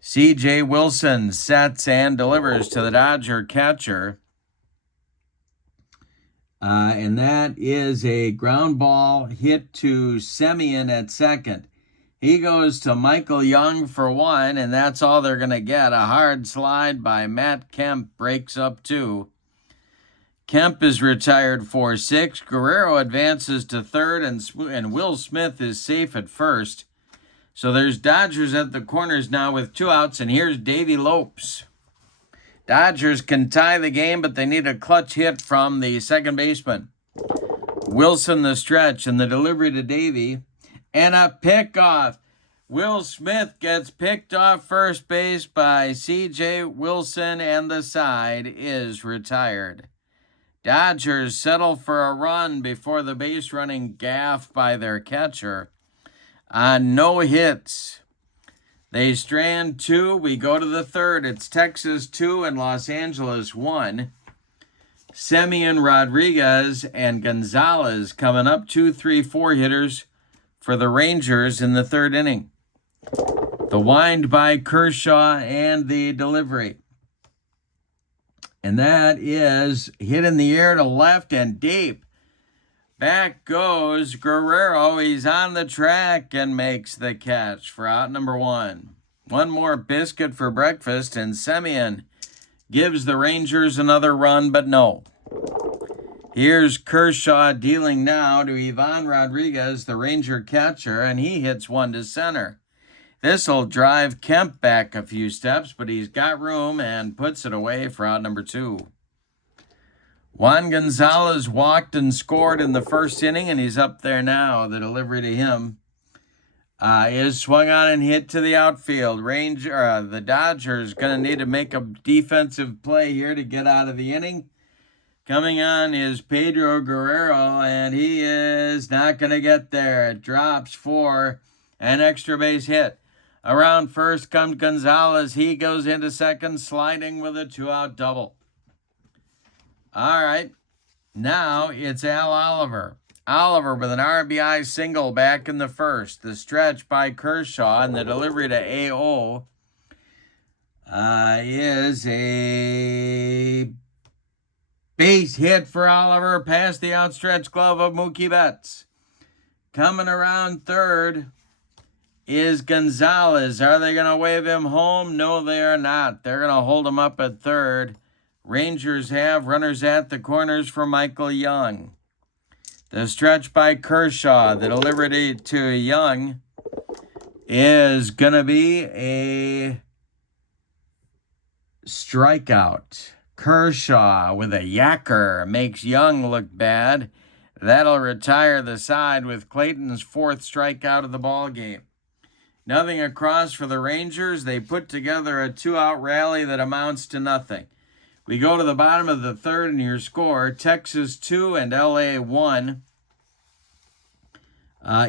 C.J. Wilson sets and delivers to the Dodger catcher. And that is a ground ball hit to Semien at second. He goes to Michael Young for 1, and that's all they're going to get. A hard slide by Matt Kemp breaks up 2. Kemp is retired for 6. Guerrero advances to third, and Will Smith is safe at first. So there's Dodgers at the corners now with 2 outs, and here's Davey Lopes. Dodgers can tie the game, but they need a clutch hit from the second baseman. Wilson the stretch and the delivery to Davey. And a pickoff. Will Smith gets picked off first base by C.J. Wilson, and the side is retired. Dodgers settle for a run before the base running gaff by their catcher. On no hits. They strand 2. We go to the third. It's Texas 2 and Los Angeles 1. Semien, Rodriguez, and Gonzalez coming up. 2, 3, 4 hitters for the Rangers in the third inning. The wind by Kershaw and the delivery. And that is hit in the air to left and deep. Back goes Guerrero. He's on the track and makes the catch for out number 1. One more biscuit for breakfast, and Semien gives the Rangers another run, but no. Here's Kershaw dealing now to Ivan Rodriguez, the Ranger catcher, and he hits 1 to center. This'll drive Kemp back a few steps, but he's got room and puts it away for out number 2. Juan Gonzalez walked and scored in the first inning, and he's up there now. The delivery to him is swung on and hit to the outfield. The Dodgers going to need to make a defensive play here to get out of the inning. Coming on is Pedro Guerrero, and he is not going to get there. It drops for an extra base hit. Around first comes Gonzalez. He goes into second, sliding with a 2-out double. All right, now it's Al Oliver. Oliver with an RBI single back in the first. The stretch by Kershaw and the delivery to A.O. Is a base hit for Oliver past the outstretched glove of Mookie Betts. Coming around third is Gonzalez. Are they going to wave him home? No, they are not. They're going to hold him up at third. Rangers have runners at the corners for Michael Young. The stretch by Kershaw, the delivery to Young, is going to be a strikeout. Kershaw with a yacker makes Young look bad. That'll retire the side with Clayton's fourth strikeout of the ball game. Nothing across for the Rangers. They put together a 2-out rally that amounts to nothing. We go to the bottom of the third and your score, Texas 2 and LA 1.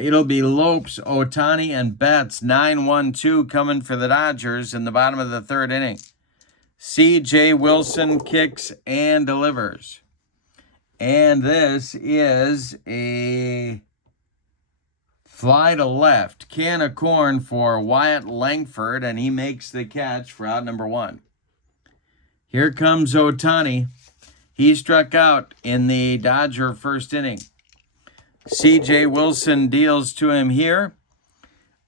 It'll be Lopes, Ohtani, and Betts, 9-1-2 coming for the Dodgers in the bottom of the third inning. C.J. Wilson kicks and delivers. And this is a fly to left. Can of corn for Wyatt Langford, and he makes the catch for out number 1. Here comes Ohtani. He struck out in the Dodger first inning. C.J. Wilson deals to him here.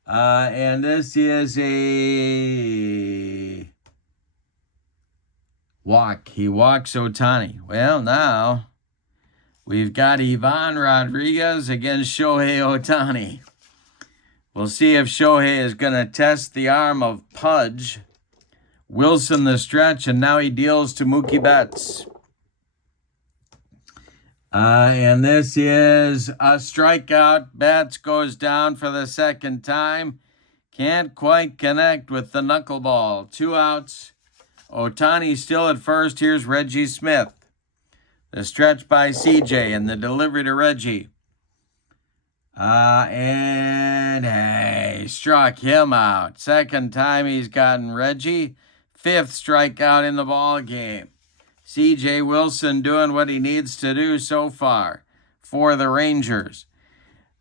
And this is a walk. He walks Ohtani. Well, now we've got Ivan Rodriguez against Shohei Ohtani. We'll see if Shohei is going to test the arm of Pudge. Wilson the stretch, and now he deals to Mookie Betts. And this is a strikeout. Betts goes down for the second time. Can't quite connect with the knuckleball. 2 outs. Ohtani still at first. Here's Reggie Smith. The stretch by CJ and the delivery to Reggie. And hey, struck him out. Second time he's gotten Reggie. 5th strikeout in the ball game. C.J. Wilson doing what he needs to do so far for the Rangers.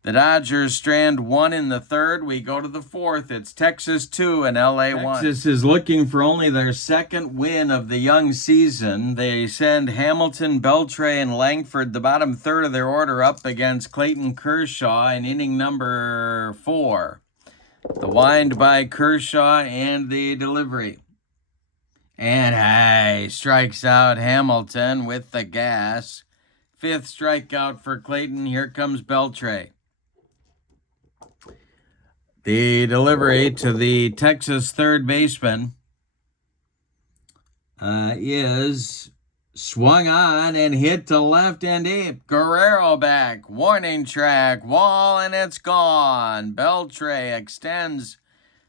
The Dodgers strand 1 in the third. We go to the fourth. It's Texas 2 and LA 1. Texas is looking for only their second win of the young season. They send Hamilton, Beltre, and Langford, the bottom third of their order, up against Clayton Kershaw in inning number 4. The wind by Kershaw and the delivery. And hey, strikes out Hamilton with the gas. 5th strikeout for Clayton. Here comes Beltre. The delivery to the Texas third baseman is swung on and hit to left and deep. Guerrero back. Warning track. Wall, and it's gone. Beltre extends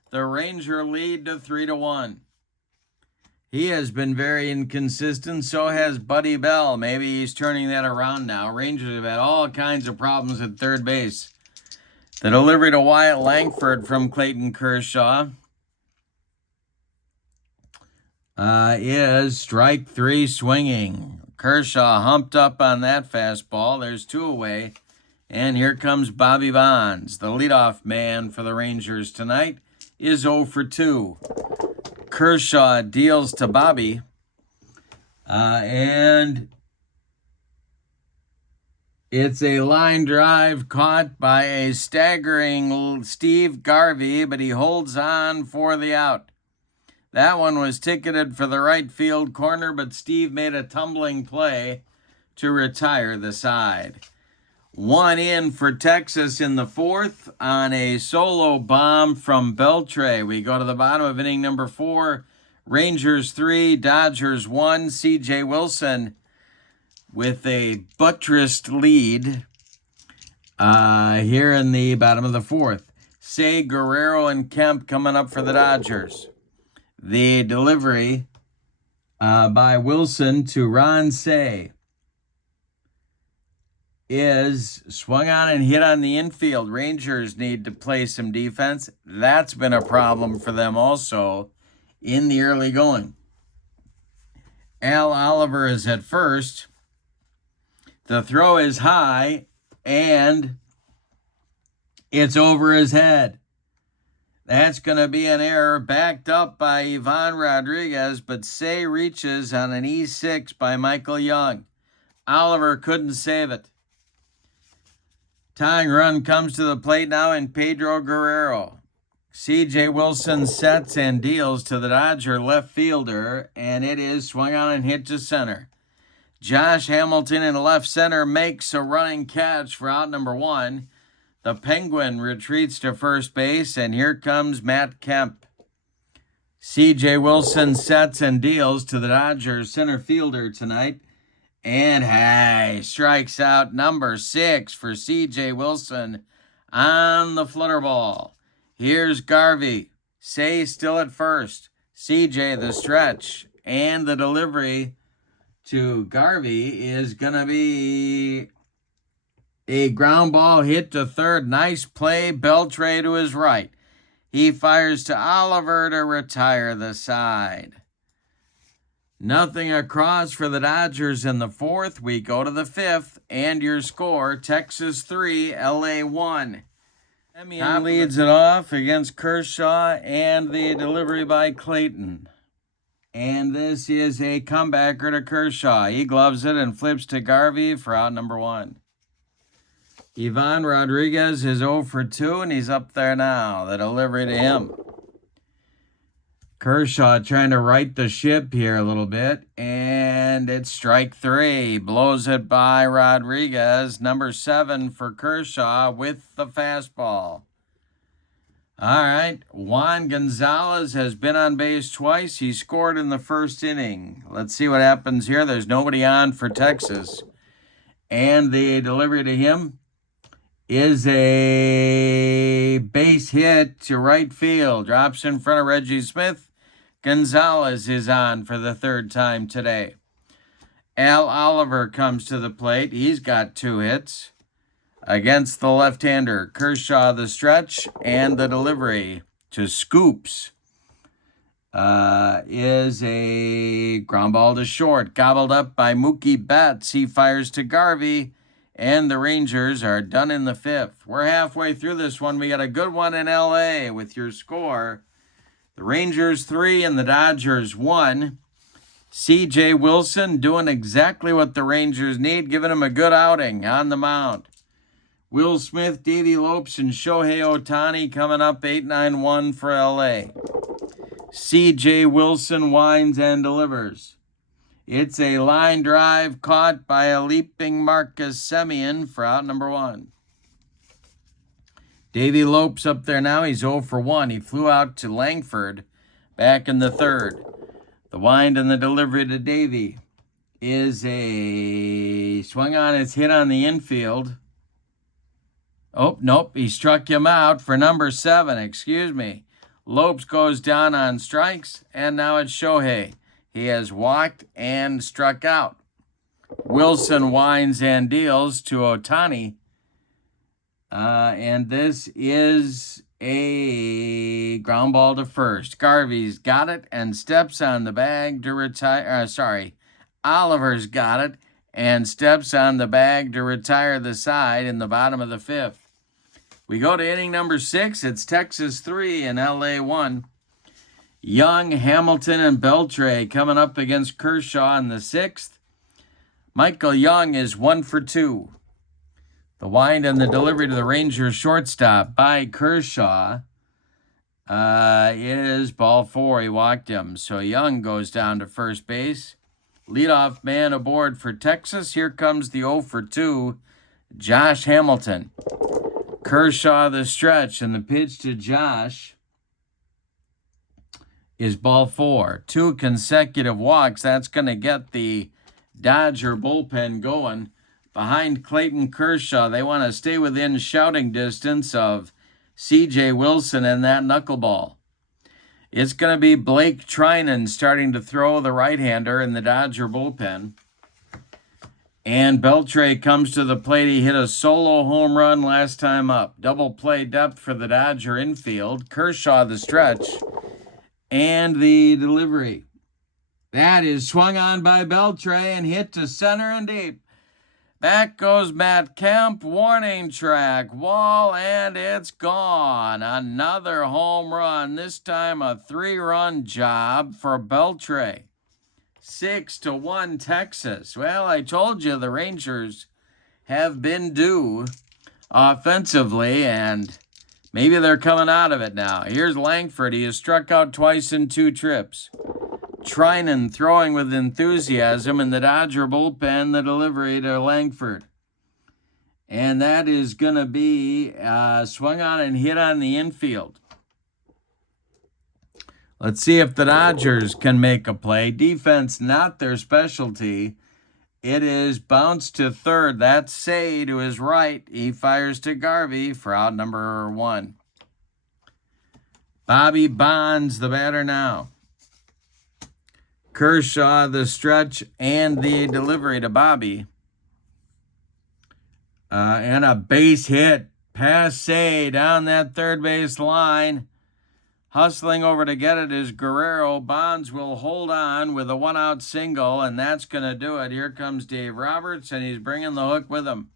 the Ranger lead to 3-1. He has been very inconsistent. So has Buddy Bell. Maybe he's turning that around now. Rangers have had all kinds of problems at third base. The delivery to Wyatt Langford from Clayton Kershaw is strike 3 swinging. Kershaw humped up on that fastball. There's 2 away. And here comes Bobby Bonds. The leadoff man for the Rangers tonight is 0 for 2. Kershaw deals to Bobby. And it's a line drive caught by a staggering Steve Garvey, but he holds on for the out. That one was ticketed for the right field corner, but Steve made a tumbling play to retire the side. 1 in for Texas in the fourth on a solo bomb from Beltre. We go to the bottom of inning number 4. Rangers 3, Dodgers 1. C.J. Wilson with a buttressed lead here in the bottom of the fourth. Say, Guerrero, and Kemp coming up for the Dodgers. The delivery by Wilson to Ron Say. is swung on and hit on the infield. Rangers need to play some defense. That's been a problem for them also in the early going. Al Oliver is at first. The throw is high, and it's over his head. That's going to be an error, backed up by Ivan Rodriguez, but Say reaches on an E6 by Michael Young. Oliver couldn't save it. Tying run comes to the plate now in Pedro Guerrero. C.J. Wilson sets and deals to the Dodger left fielder, and it is swung on and hit to center. Josh Hamilton in left center makes a running catch for out number 1. The Penguin retreats to first base, and here comes Matt Kemp. C.J. Wilson sets and deals to the Dodgers center fielder tonight. And strikes out number 6 for C.J. Wilson on the flutter ball. Here's Garvey. Say still at first. C.J. the stretch. And the delivery to Garvey is going to be a ground ball hit to third. Nice play. Beltre to his right. He fires to Oliver to retire the side. Nothing across for the Dodgers in the 4th. We go to the 5th, and your score, Texas 3, LA 1. Semien leads it off against Kershaw, and the delivery by Clayton. And this is a comebacker to Kershaw. He gloves it and flips to Garvey for out number 1. Ivan Rodriguez is 0 for 2, and he's up there now. The delivery to him. Kershaw trying to right the ship here a little bit, and it's strike 3. Blows it by Rodriguez. Number 7 for Kershaw with the fastball. All right, Juan Gonzalez has been on base twice. He scored in the first inning. Let's see what happens here. There's nobody on for Texas. And the delivery to him is a base hit to right field. Drops in front of Reggie Smith. Gonzalez is on for the 3rd time today. Al Oliver comes to the plate. He's got 2 hits against the left-hander. Kershaw the stretch, and the delivery to Scoops is a ground ball to short. Gobbled up by Mookie Betts. He fires to Garvey, and the Rangers are done in the 5th. We're halfway through this one. We got a good one in L.A. with your score. The Rangers 3 and the Dodgers 1. C.J. Wilson doing exactly what the Rangers need, giving him a good outing on the mound. Will Smith, Davey Lopes, and Shohei Ohtani coming up 8-9-1 for L.A. C.J. Wilson winds and delivers. It's a line drive caught by a leaping Marcus Semien for out number 1. Davey Lopes up there now. He's 0 for 1. He flew out to Langford back in the 3rd. The wind and the delivery to Davey is a swung on. It's hit on the infield. Oh, nope. He struck him out for number 7. Excuse me. Lopes goes down on strikes, and now it's Shohei. He has walked and struck out. Wilson winds and deals to Ohtani. And this is a ground ball to first. Garvey's got it and steps on the bag to retire. Oliver's got it and steps on the bag to retire the side in the bottom of the 5th. We go to inning number 6. It's Texas 3 and LA 1. Young, Hamilton, and Beltre coming up against Kershaw in the 6th. Michael Young is 1 for 2. The wind and the delivery to the Rangers shortstop by Kershaw is ball 4. He walked him. So Young goes down to first base. Leadoff man aboard for Texas. Here comes the 0 for 2, Josh Hamilton. Kershaw the stretch, and the pitch to Josh is ball 4. 2 consecutive walks. That's going to get the Dodger bullpen going. Behind Clayton Kershaw, they want to stay within shouting distance of C.J. Wilson and that knuckleball. It's going to be Blake Trinan starting to throw, the right-hander in the Dodger bullpen. And Beltre comes to the plate. He hit a solo home run last time up. Double play depth for the Dodger infield. Kershaw the stretch. And the delivery. That is swung on by Beltre and hit to center and deep. Back goes Matt Kemp. Warning track. Wall, and it's gone. Another home run. This time a 3-run job for Beltre. 6-1 Texas. Well, I told you the Rangers have been due offensively, and maybe they're coming out of it now. Here's Langford. He has struck out twice in 2 trips. Trinan throwing with enthusiasm in the Dodger bullpen, the delivery to Langford. And that is going to be swung on and hit on the infield. Let's see if the Dodgers can make a play. Defense, not their specialty. It is bounced to third. That's Say to his right. He fires to Garvey for out number 1. Bobby Bonds, the batter now. Kershaw, the stretch, and the delivery to Bobby. And a base hit past Say down that third base line. Hustling over to get it is Guerrero. Bonds will hold on with a 1-out single, and that's going to do it. Here comes Dave Roberts, and he's bringing the hook with him.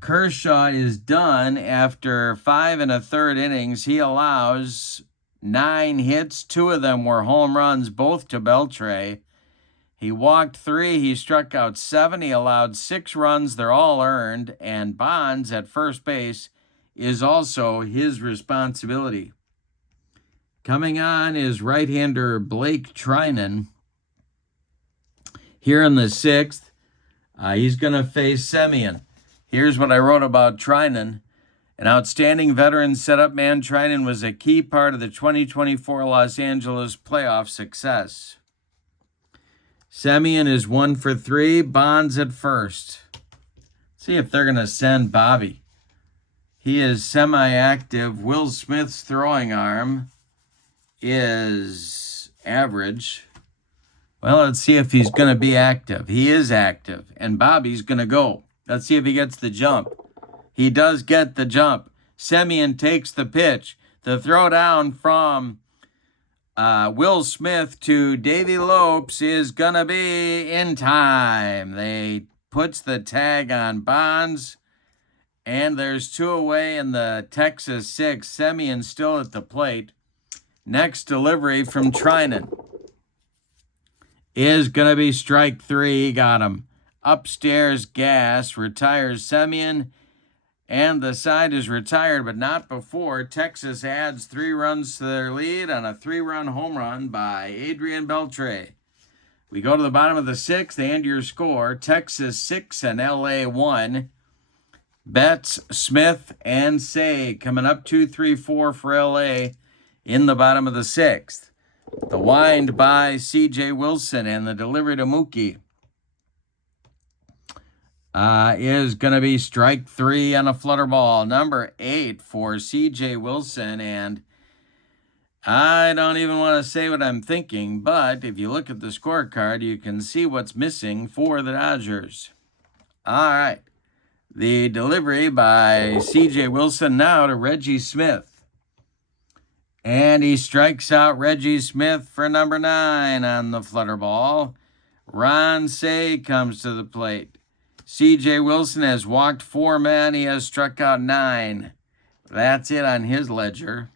Kershaw is done after 5 1/3 innings. He allows 9 hits. 2 of them were home runs, both to Beltre. He walked 3. He struck out 7. He allowed 6 runs. They're all earned, and Bonds at first base is also his responsibility. Coming on is right-hander Blake Trinan. Here in the 6th, he's going to face Semien. Here's what I wrote about Trinan. An outstanding veteran setup man, Trinan was a key part of the 2024 Los Angeles playoff success. Semien is 1 for 3. Bonds at first. See if they're going to send Bobby. He is semi-active. Will Smith's throwing arm is average. Well, let's see if he's going to be active. He is active, and Bobby's going to go. Let's see if he gets the jump. He does get the jump. Semien takes the pitch. The throw down from Will Smith to Davy Lopes is going to be in time. They puts the tag on Bonds, and there's 2 away in the Texas 6. Semien still at the plate. Next delivery from Trinan is going to be strike 3. He got him. Upstairs gas, retires Semien, and the side is retired, but not before Texas adds 3 runs to their lead on a 3-run home run by Adrian Beltre. We go to the bottom of the 6th, and your score, Texas 6 and LA 1. Betts, Smith, and Say coming up 2-3-4 for LA in the bottom of the 6th. The wind by C.J. Wilson and the delivery to Mookie is going to be strike 3 on a flutter ball. Number 8 for C.J. Wilson. And I don't even want to say what I'm thinking, but if you look at the scorecard, you can see what's missing for the Dodgers. All right. The delivery by C.J. Wilson now to Reggie Smith. And he strikes out Reggie Smith for number 9 on the flutter ball. Ron Say comes to the plate. C.J. Wilson has walked 4 men. He has struck out 9. That's it on his ledger.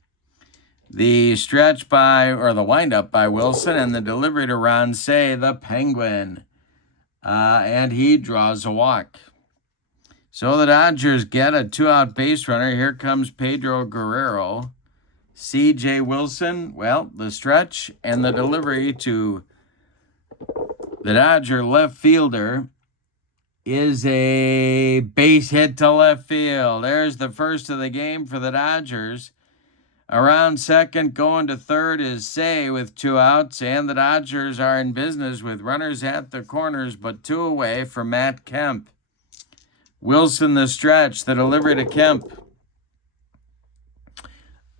The stretch or the windup by Wilson and the delivery to Ron Say, the Penguin. And he draws a walk. So the Dodgers get a 2-out base runner. Here comes Pedro Guerrero. C.J. Wilson, well, the stretch and the delivery to the Dodger left fielder is a base hit to left field. There's the first of the game for the Dodgers. Around second, going to third is Say with 2 outs, and the Dodgers are in business with runners at the corners, but 2 away for Matt Kemp. Wilson the stretch, the delivery to Kemp.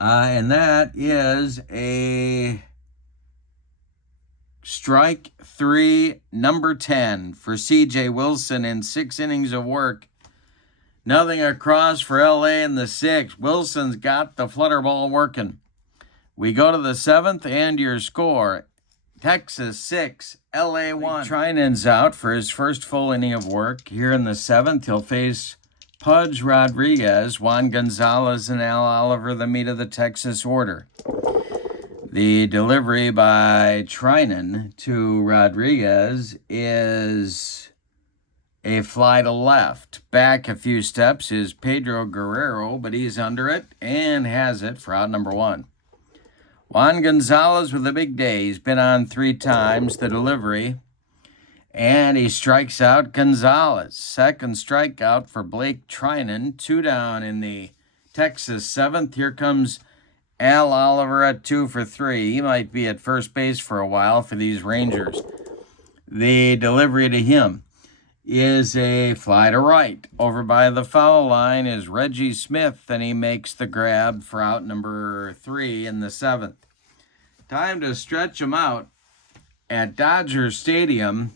And that is a Strike 3, number 10 for C.J. Wilson in 6 innings of work. Nothing across for L.A. in the 6th. Wilson's got the flutter ball working. We go to the 7th, and your score, Texas 6, L.A. 1. Trinan's out for his first full inning of work. Here in the 7th, he'll face Pudge Rodriguez, Juan Gonzalez, and Al Oliver, the meat of the Texas order. The delivery by Trinan to Rodriguez is a fly to left. Back a few steps is Pedro Guerrero, but he's under it and has it for out number 1. Juan Gonzalez with a big day. He's been on 3 times. The delivery, and he strikes out Gonzalez. Second strikeout for Blake Trinan. 2 down in the Texas 7th. Here comes Al Oliver at 2 for 3. He might be at first base for a while for these Rangers. The delivery to him is a fly to right. Over by the foul line is Reggie Smith, and he makes the grab for out number 3 in the 7th. Time to stretch him out at Dodger Stadium.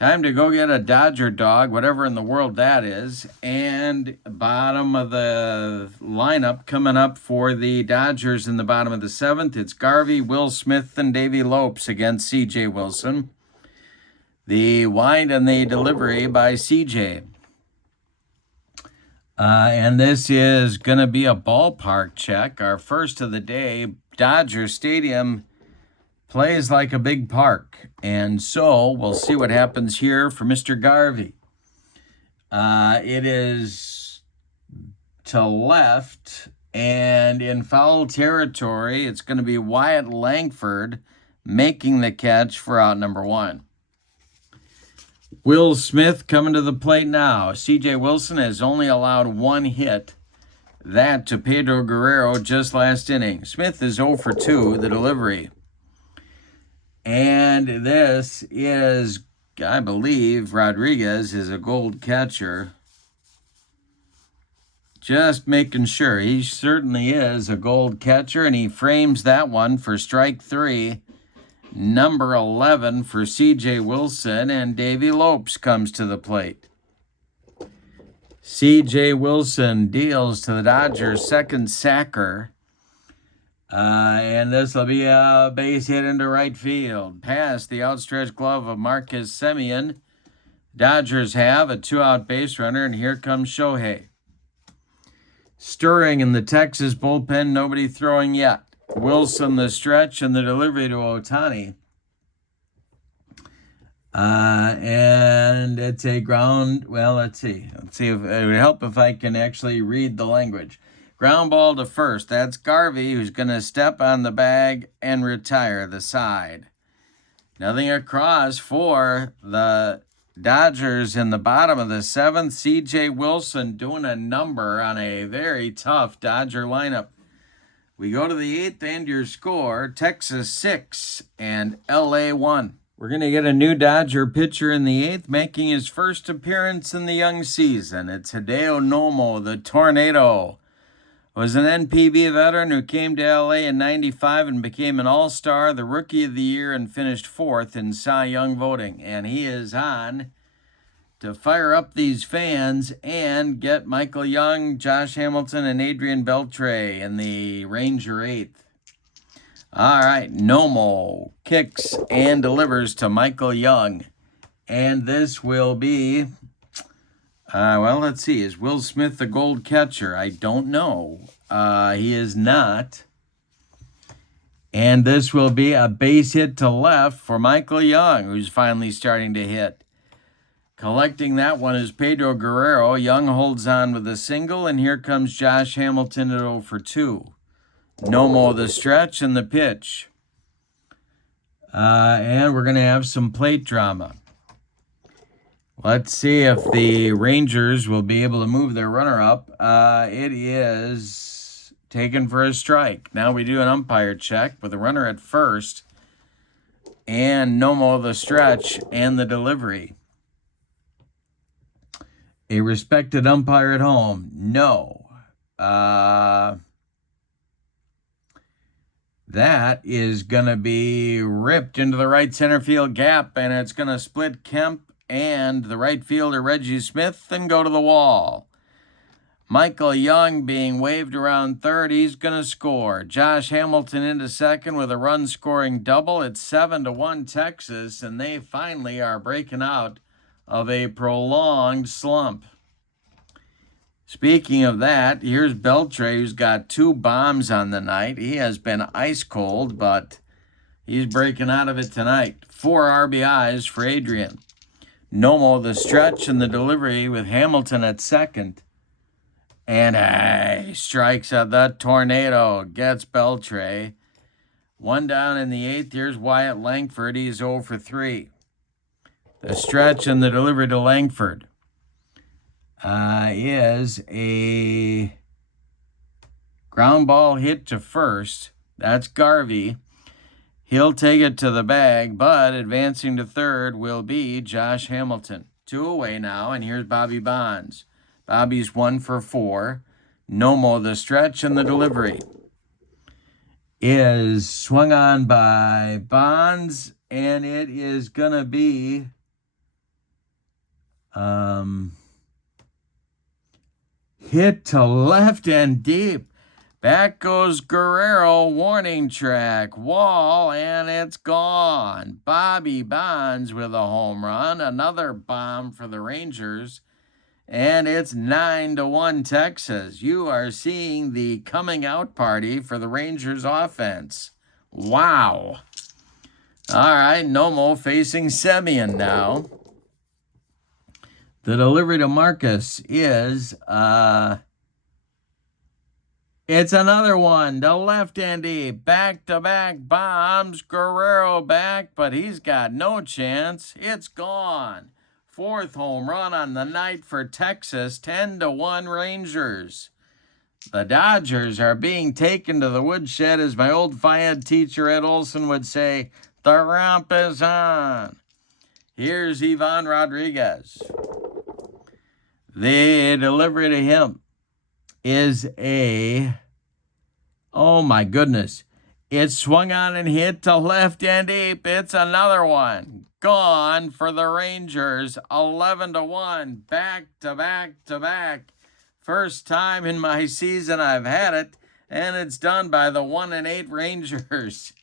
Time to go get a Dodger dog, whatever in the world that is. And bottom of the lineup coming up for the Dodgers in the bottom of the 7th. It's Garvey, Will Smith, and Davey Lopes against C.J. Wilson. The wind and the delivery by C.J. And this is going to be a ballpark check. Our first of the day. Dodger Stadium plays like a big park. And so we'll see what happens here for Mr. Garvey. It is to left, and in foul territory, it's going to be Wyatt Langford making the catch for out number 1. Will Smith coming to the plate now. C.J. Wilson has only allowed 1 hit. That to Pedro Guerrero just last inning. Smith is 0 for 2, the delivery. And this is, I believe, Rodriguez is a gold catcher. Just making sure. He certainly is a gold catcher, and he frames that one for strike 3. Number 11 for C.J. Wilson, and Davey Lopes comes to the plate. C.J. Wilson deals to the Dodgers' second sacker. And this will be a base hit into right field. Past the outstretched glove of Marcus Semien. Dodgers have a 2-out base runner, and here comes Shohei. Stirring in the Texas bullpen, nobody throwing yet. Wilson the stretch and the delivery to Ohtani. And it's a ground, well, let's see if it would help if I can actually read the language. Ground ball to first. That's Garvey, who's going to step on the bag and retire the side. Nothing across for the Dodgers in the bottom of the 7th. C.J. Wilson doing a number on a very tough Dodger lineup. We go to the 8th, and your score, Texas 6 and L.A. 1. We're going to get a new Dodger pitcher in the 8th, making his first appearance in the young season. It's Hideo Nomo, the Tornado. Was an NPB veteran who came to L.A. in '95 and became an all-star, the Rookie of the Year, and finished 4th in Cy Young voting. And he is on to fire up these fans and get Michael Young, Josh Hamilton, and Adrian Beltre in the Ranger 8th. All right, Nomo kicks and delivers to Michael Young. And this will be, well, let's see. Is Will Smith the gold catcher? I don't know. He is not. And this will be a base hit to left for Michael Young, who's finally starting to hit. Collecting that one is Pedro Guerrero. Young holds on with a single, and here comes Josh Hamilton at 0 for 2. Nomo the stretch and the pitch. And we're going to have some plate drama. Let's see if the Rangers will be able to move their runner-up. It is taken for a strike. Now we do an umpire check with a runner at first. And Nomo the stretch and the delivery. A respected umpire at That is going to be ripped into the right center field gap, and it's going to split Kemp and the right fielder Reggie Smith and go to the wall. Michael Young being waved around third. He's going to score. Josh Hamilton into second with a run-scoring double. It's 7-1 Texas, and they finally are breaking out of a prolonged slump. Speaking of that, here's Beltre, who's got 2 bombs on the night. He has been ice cold, but he's breaking out of it tonight. 4 RBIs for Adrian. Nomo the stretch and the delivery with Hamilton at second. And he strikes at that tornado. Gets Beltre. 1 down in the 8th. Here's Wyatt Langford. He's 0 for 3. The stretch and the delivery to Langford is a ground ball hit to first. That's Garvey. He'll take it to the bag, but advancing to third will be Josh Hamilton. 2 away now, and here's Bobby Bonds. Bobby's 1 for 4. Nomo the stretch and the delivery is swung on by Bonds, and it is going to be hit to left and deep. Back goes Guerrero, warning track, wall, and it's gone. Bobby Bonds with a home run, another bomb for the Rangers, and it's 9-1 Texas. You are seeing the coming out party for the Rangers offense. Wow. All right, Nomo facing Semien now. The delivery to Marcus is, it's another one to left-handy, back-to-back bombs. Guerrero back, but he's got no chance. It's gone. 4th home run on the night for Texas, 10-1 Rangers. The Dodgers are being taken to the woodshed, as my old Phi-Ed teacher Ed Olson would say, the romp is on. Here's Ivan Rodriguez. The delivery to him is oh my goodness. It's swung on and hit to left and deep. It's another one. Gone for the Rangers. 11-1. Back to back to back. First time in my season I've had it, and it's done by the 1-8 Rangers.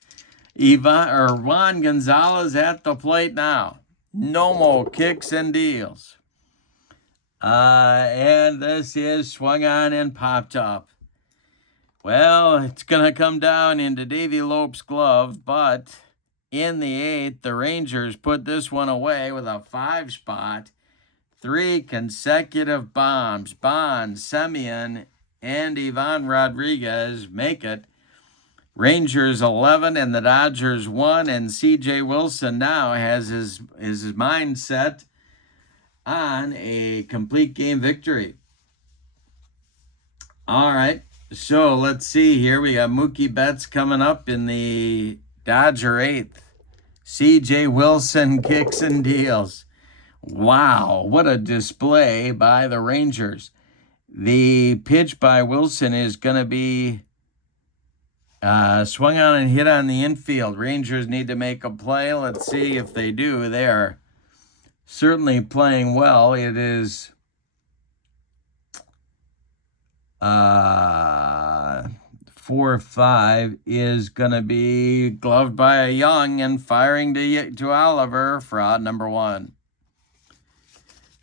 Juan Gonzalez at the plate now. Nomo kicks and deals. And this is swung on and popped up. Well, it's going to come down into Davey Lope's glove, but in the 8th, the Rangers put this one away with a 5 spot. 3 consecutive bombs. Bonds, Semien, and Ivan Rodriguez make it. Rangers 11 and the Dodgers 1, and C.J. Wilson now has his mind set on a complete game victory. All right, so let's see here. We got Mookie Betts coming up in the Dodger 8th. C.J. Wilson kicks and deals. Wow, what a display by the Rangers. The pitch by Wilson is going to be swung on and hit on the infield. Rangers need to make a play. Let's see if they do. They are certainly playing well. It is 4-5 is going to be gloved by a Young and firing to Oliver for out number 1.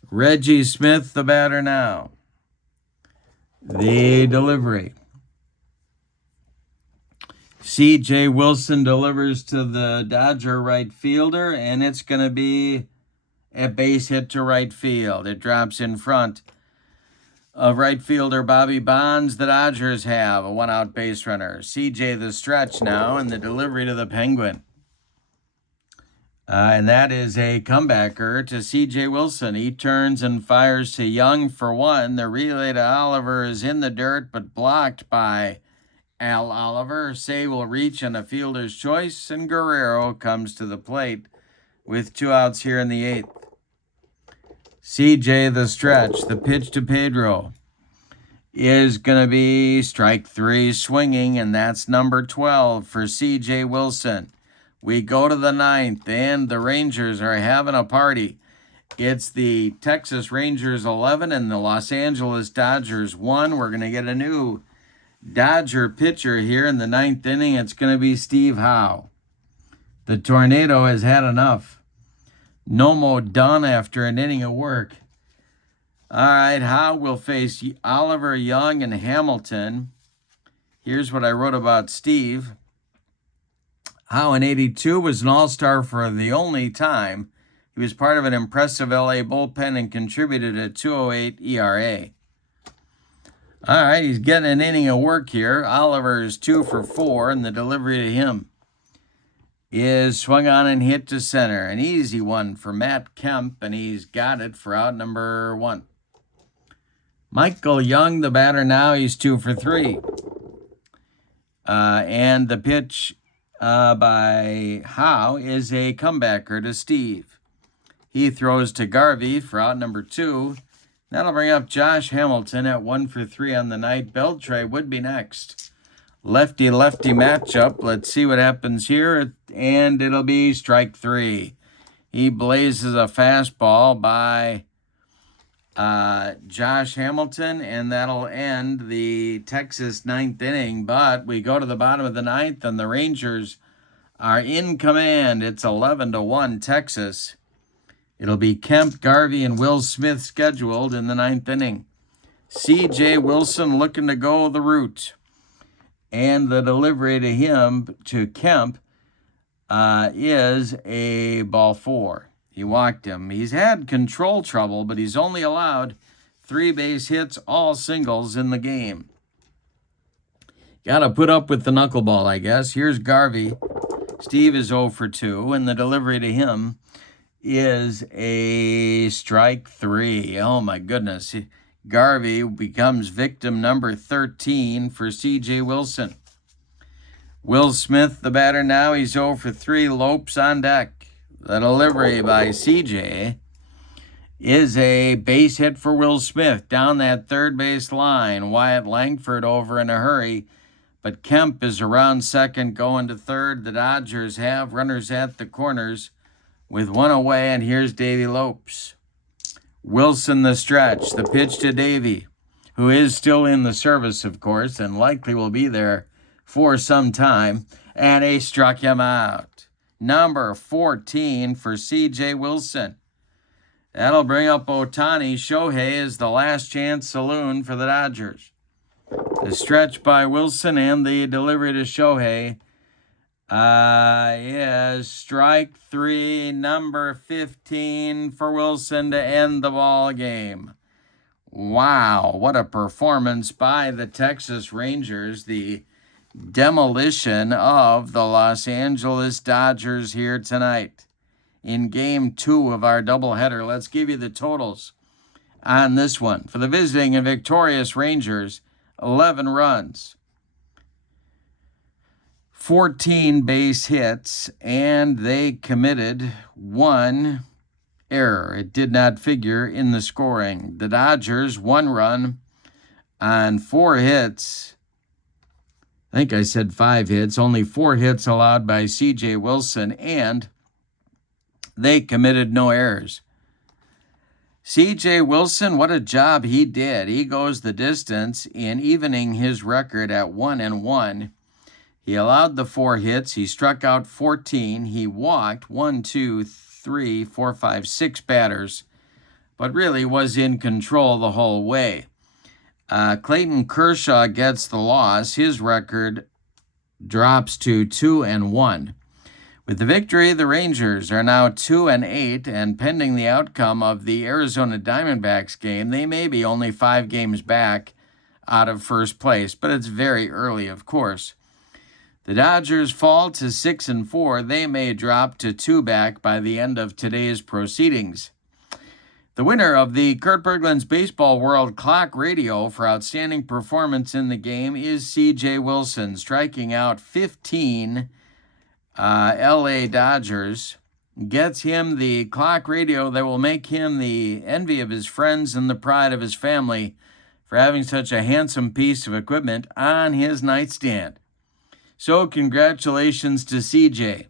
Reggie Smith, the batter now. The delivery. C.J. Wilson delivers to the Dodger right fielder, and it's going to be a base hit to right field. It drops in front of right fielder Bobby Bonds. The Dodgers have a 1-out base runner. C.J. the stretch now, and the delivery to the Penguin. And that is a comebacker to C.J. Wilson. He turns and fires to Young for 1. The relay to Oliver is in the dirt, but blocked by Al Oliver. Say will reach on a fielder's choice, and Guerrero comes to the plate with 2 outs here in the 8th. C.J. the stretch. The pitch to Pedro is going to be strike 3 swinging, and that's number 12 for C.J. Wilson. We go to the 9th, and the Rangers are having a party. It's the Texas Rangers 11 and the Los Angeles Dodgers 1. We're going to get a new Dodger pitcher here in the 9th inning. It's going to be Steve Howe. The Tornado has had enough. No more done after an inning of work. All right, Howe will face Oliver, Young, and Hamilton. Here's what I wrote about Steve. Howe in '82 was an all-star for the only time. He was part of an impressive LA bullpen and contributed a 2.08 ERA. All right, he's getting an inning of work here. Oliver is 2 for 4, and the delivery to him is swung on and hit to center. An easy one for Matt Kemp, and he's got it for out number 1. Michael Young, the batter now, he's 2 for 3. And the pitch by Howe is a comebacker to Steve. He throws to Garvey for out number 2. That'll bring up Josh Hamilton at 1 for 3 on the night. Beltre would be next. Lefty-lefty matchup. Let's see what happens here. And it'll be strike 3. He blazes a fastball by Josh Hamilton, and that'll end the Texas 9th inning. But we go to the bottom of the 9th, and the Rangers are in command. It's 11-1 Texas. It'll be Kemp, Garvey, and Will Smith scheduled in the 9th inning. C.J. Wilson looking to go the route. And the delivery to him, to Kemp, is a ball 4. He walked him. He's had control trouble, but he's only allowed 3 base hits, all singles in the game. Got to put up with the knuckleball, I guess. Here's Garvey. Steve is 0 for 2, and the delivery to him is a strike 3. Oh, my goodness. Garvey becomes victim number 13 for C.J. Wilson. Will Smith, the batter now, he's 0 for 3. Lopes on deck. The delivery by C.J. is a base hit for Will Smith down that third base line. Wyatt Langford over in a hurry, but Kemp is around second going to third. The Dodgers have runners at the corners with 1 away, and here's Davey Lopes. Wilson the stretch, the pitch to Davey, who is still in the service, of course, and likely will be there for some time, and he struck him out. Number 14 for C.J. Wilson. That'll bring up Ohtani. Shohei is the last chance saloon for the Dodgers. The stretch by Wilson and the delivery to Shohei is strike 3, number 15 for Wilson to end the ball game. Wow, what a performance by the Texas Rangers. The demolition of the Los Angeles Dodgers here tonight in Game 2 of our doubleheader. Let's give you the totals on this one. For the visiting and victorious Rangers, 11 runs, 14 base hits, and they committed 1 error. It did not figure in the scoring. The Dodgers, 1 run on 4 hits. I think I said 5 hits, only 4 hits allowed by C.J. Wilson, and they committed no errors. C.J. Wilson, what a job he did. He goes the distance in evening his record at 1-1. He allowed the 4 hits. He struck out 14. He walked 6 batters, but really was in control the whole way. Clayton Kershaw gets the loss. His record drops to 2-1. With the victory, the Rangers are now 2-8, and pending the outcome of the Arizona Diamondbacks game, they may be only 5 games back out of first place, but it's very early, of course. The Dodgers fall to 6-4. They may drop to 2 back by the end of today's proceedings. The winner of the Kurt Berglund's Baseball World Clock Radio for outstanding performance in the game is C.J. Wilson, striking out 15 L.A. Dodgers. Gets him the clock radio that will make him the envy of his friends and the pride of his family for having such a handsome piece of equipment on his nightstand. So congratulations to CJ.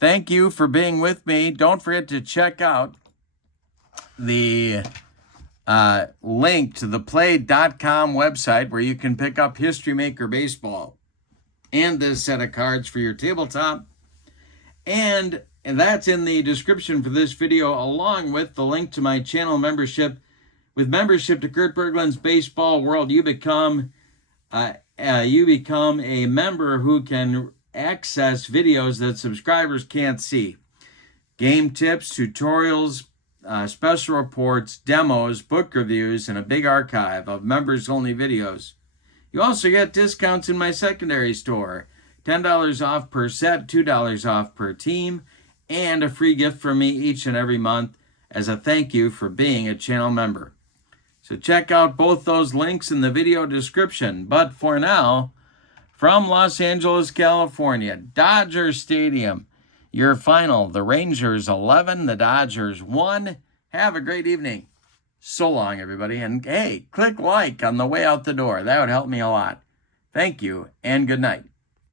Thank you for being with me. Don't forget to check out the link to the play.com website where you can pick up History Maker Baseball and this set of cards for your tabletop. And that's in the description for this video, along with the link to my channel membership. With membership to Kurt Berglund's Baseball World, you become a member who can access videos that subscribers can't see. Game tips, tutorials, special reports, demos, book reviews, and a big archive of members-only videos. You also get discounts in my secondary store, $10 off per set, $2 off per team, and a free gift from me each and every month as a thank you for being a channel member. So check out both those links in the video description. But for now, from Los Angeles, California, Dodger Stadium, your final, the Rangers 11, the Dodgers 1. Have a great evening. So long, everybody. And hey, click like on the way out the door. That would help me a lot. Thank you, and good night.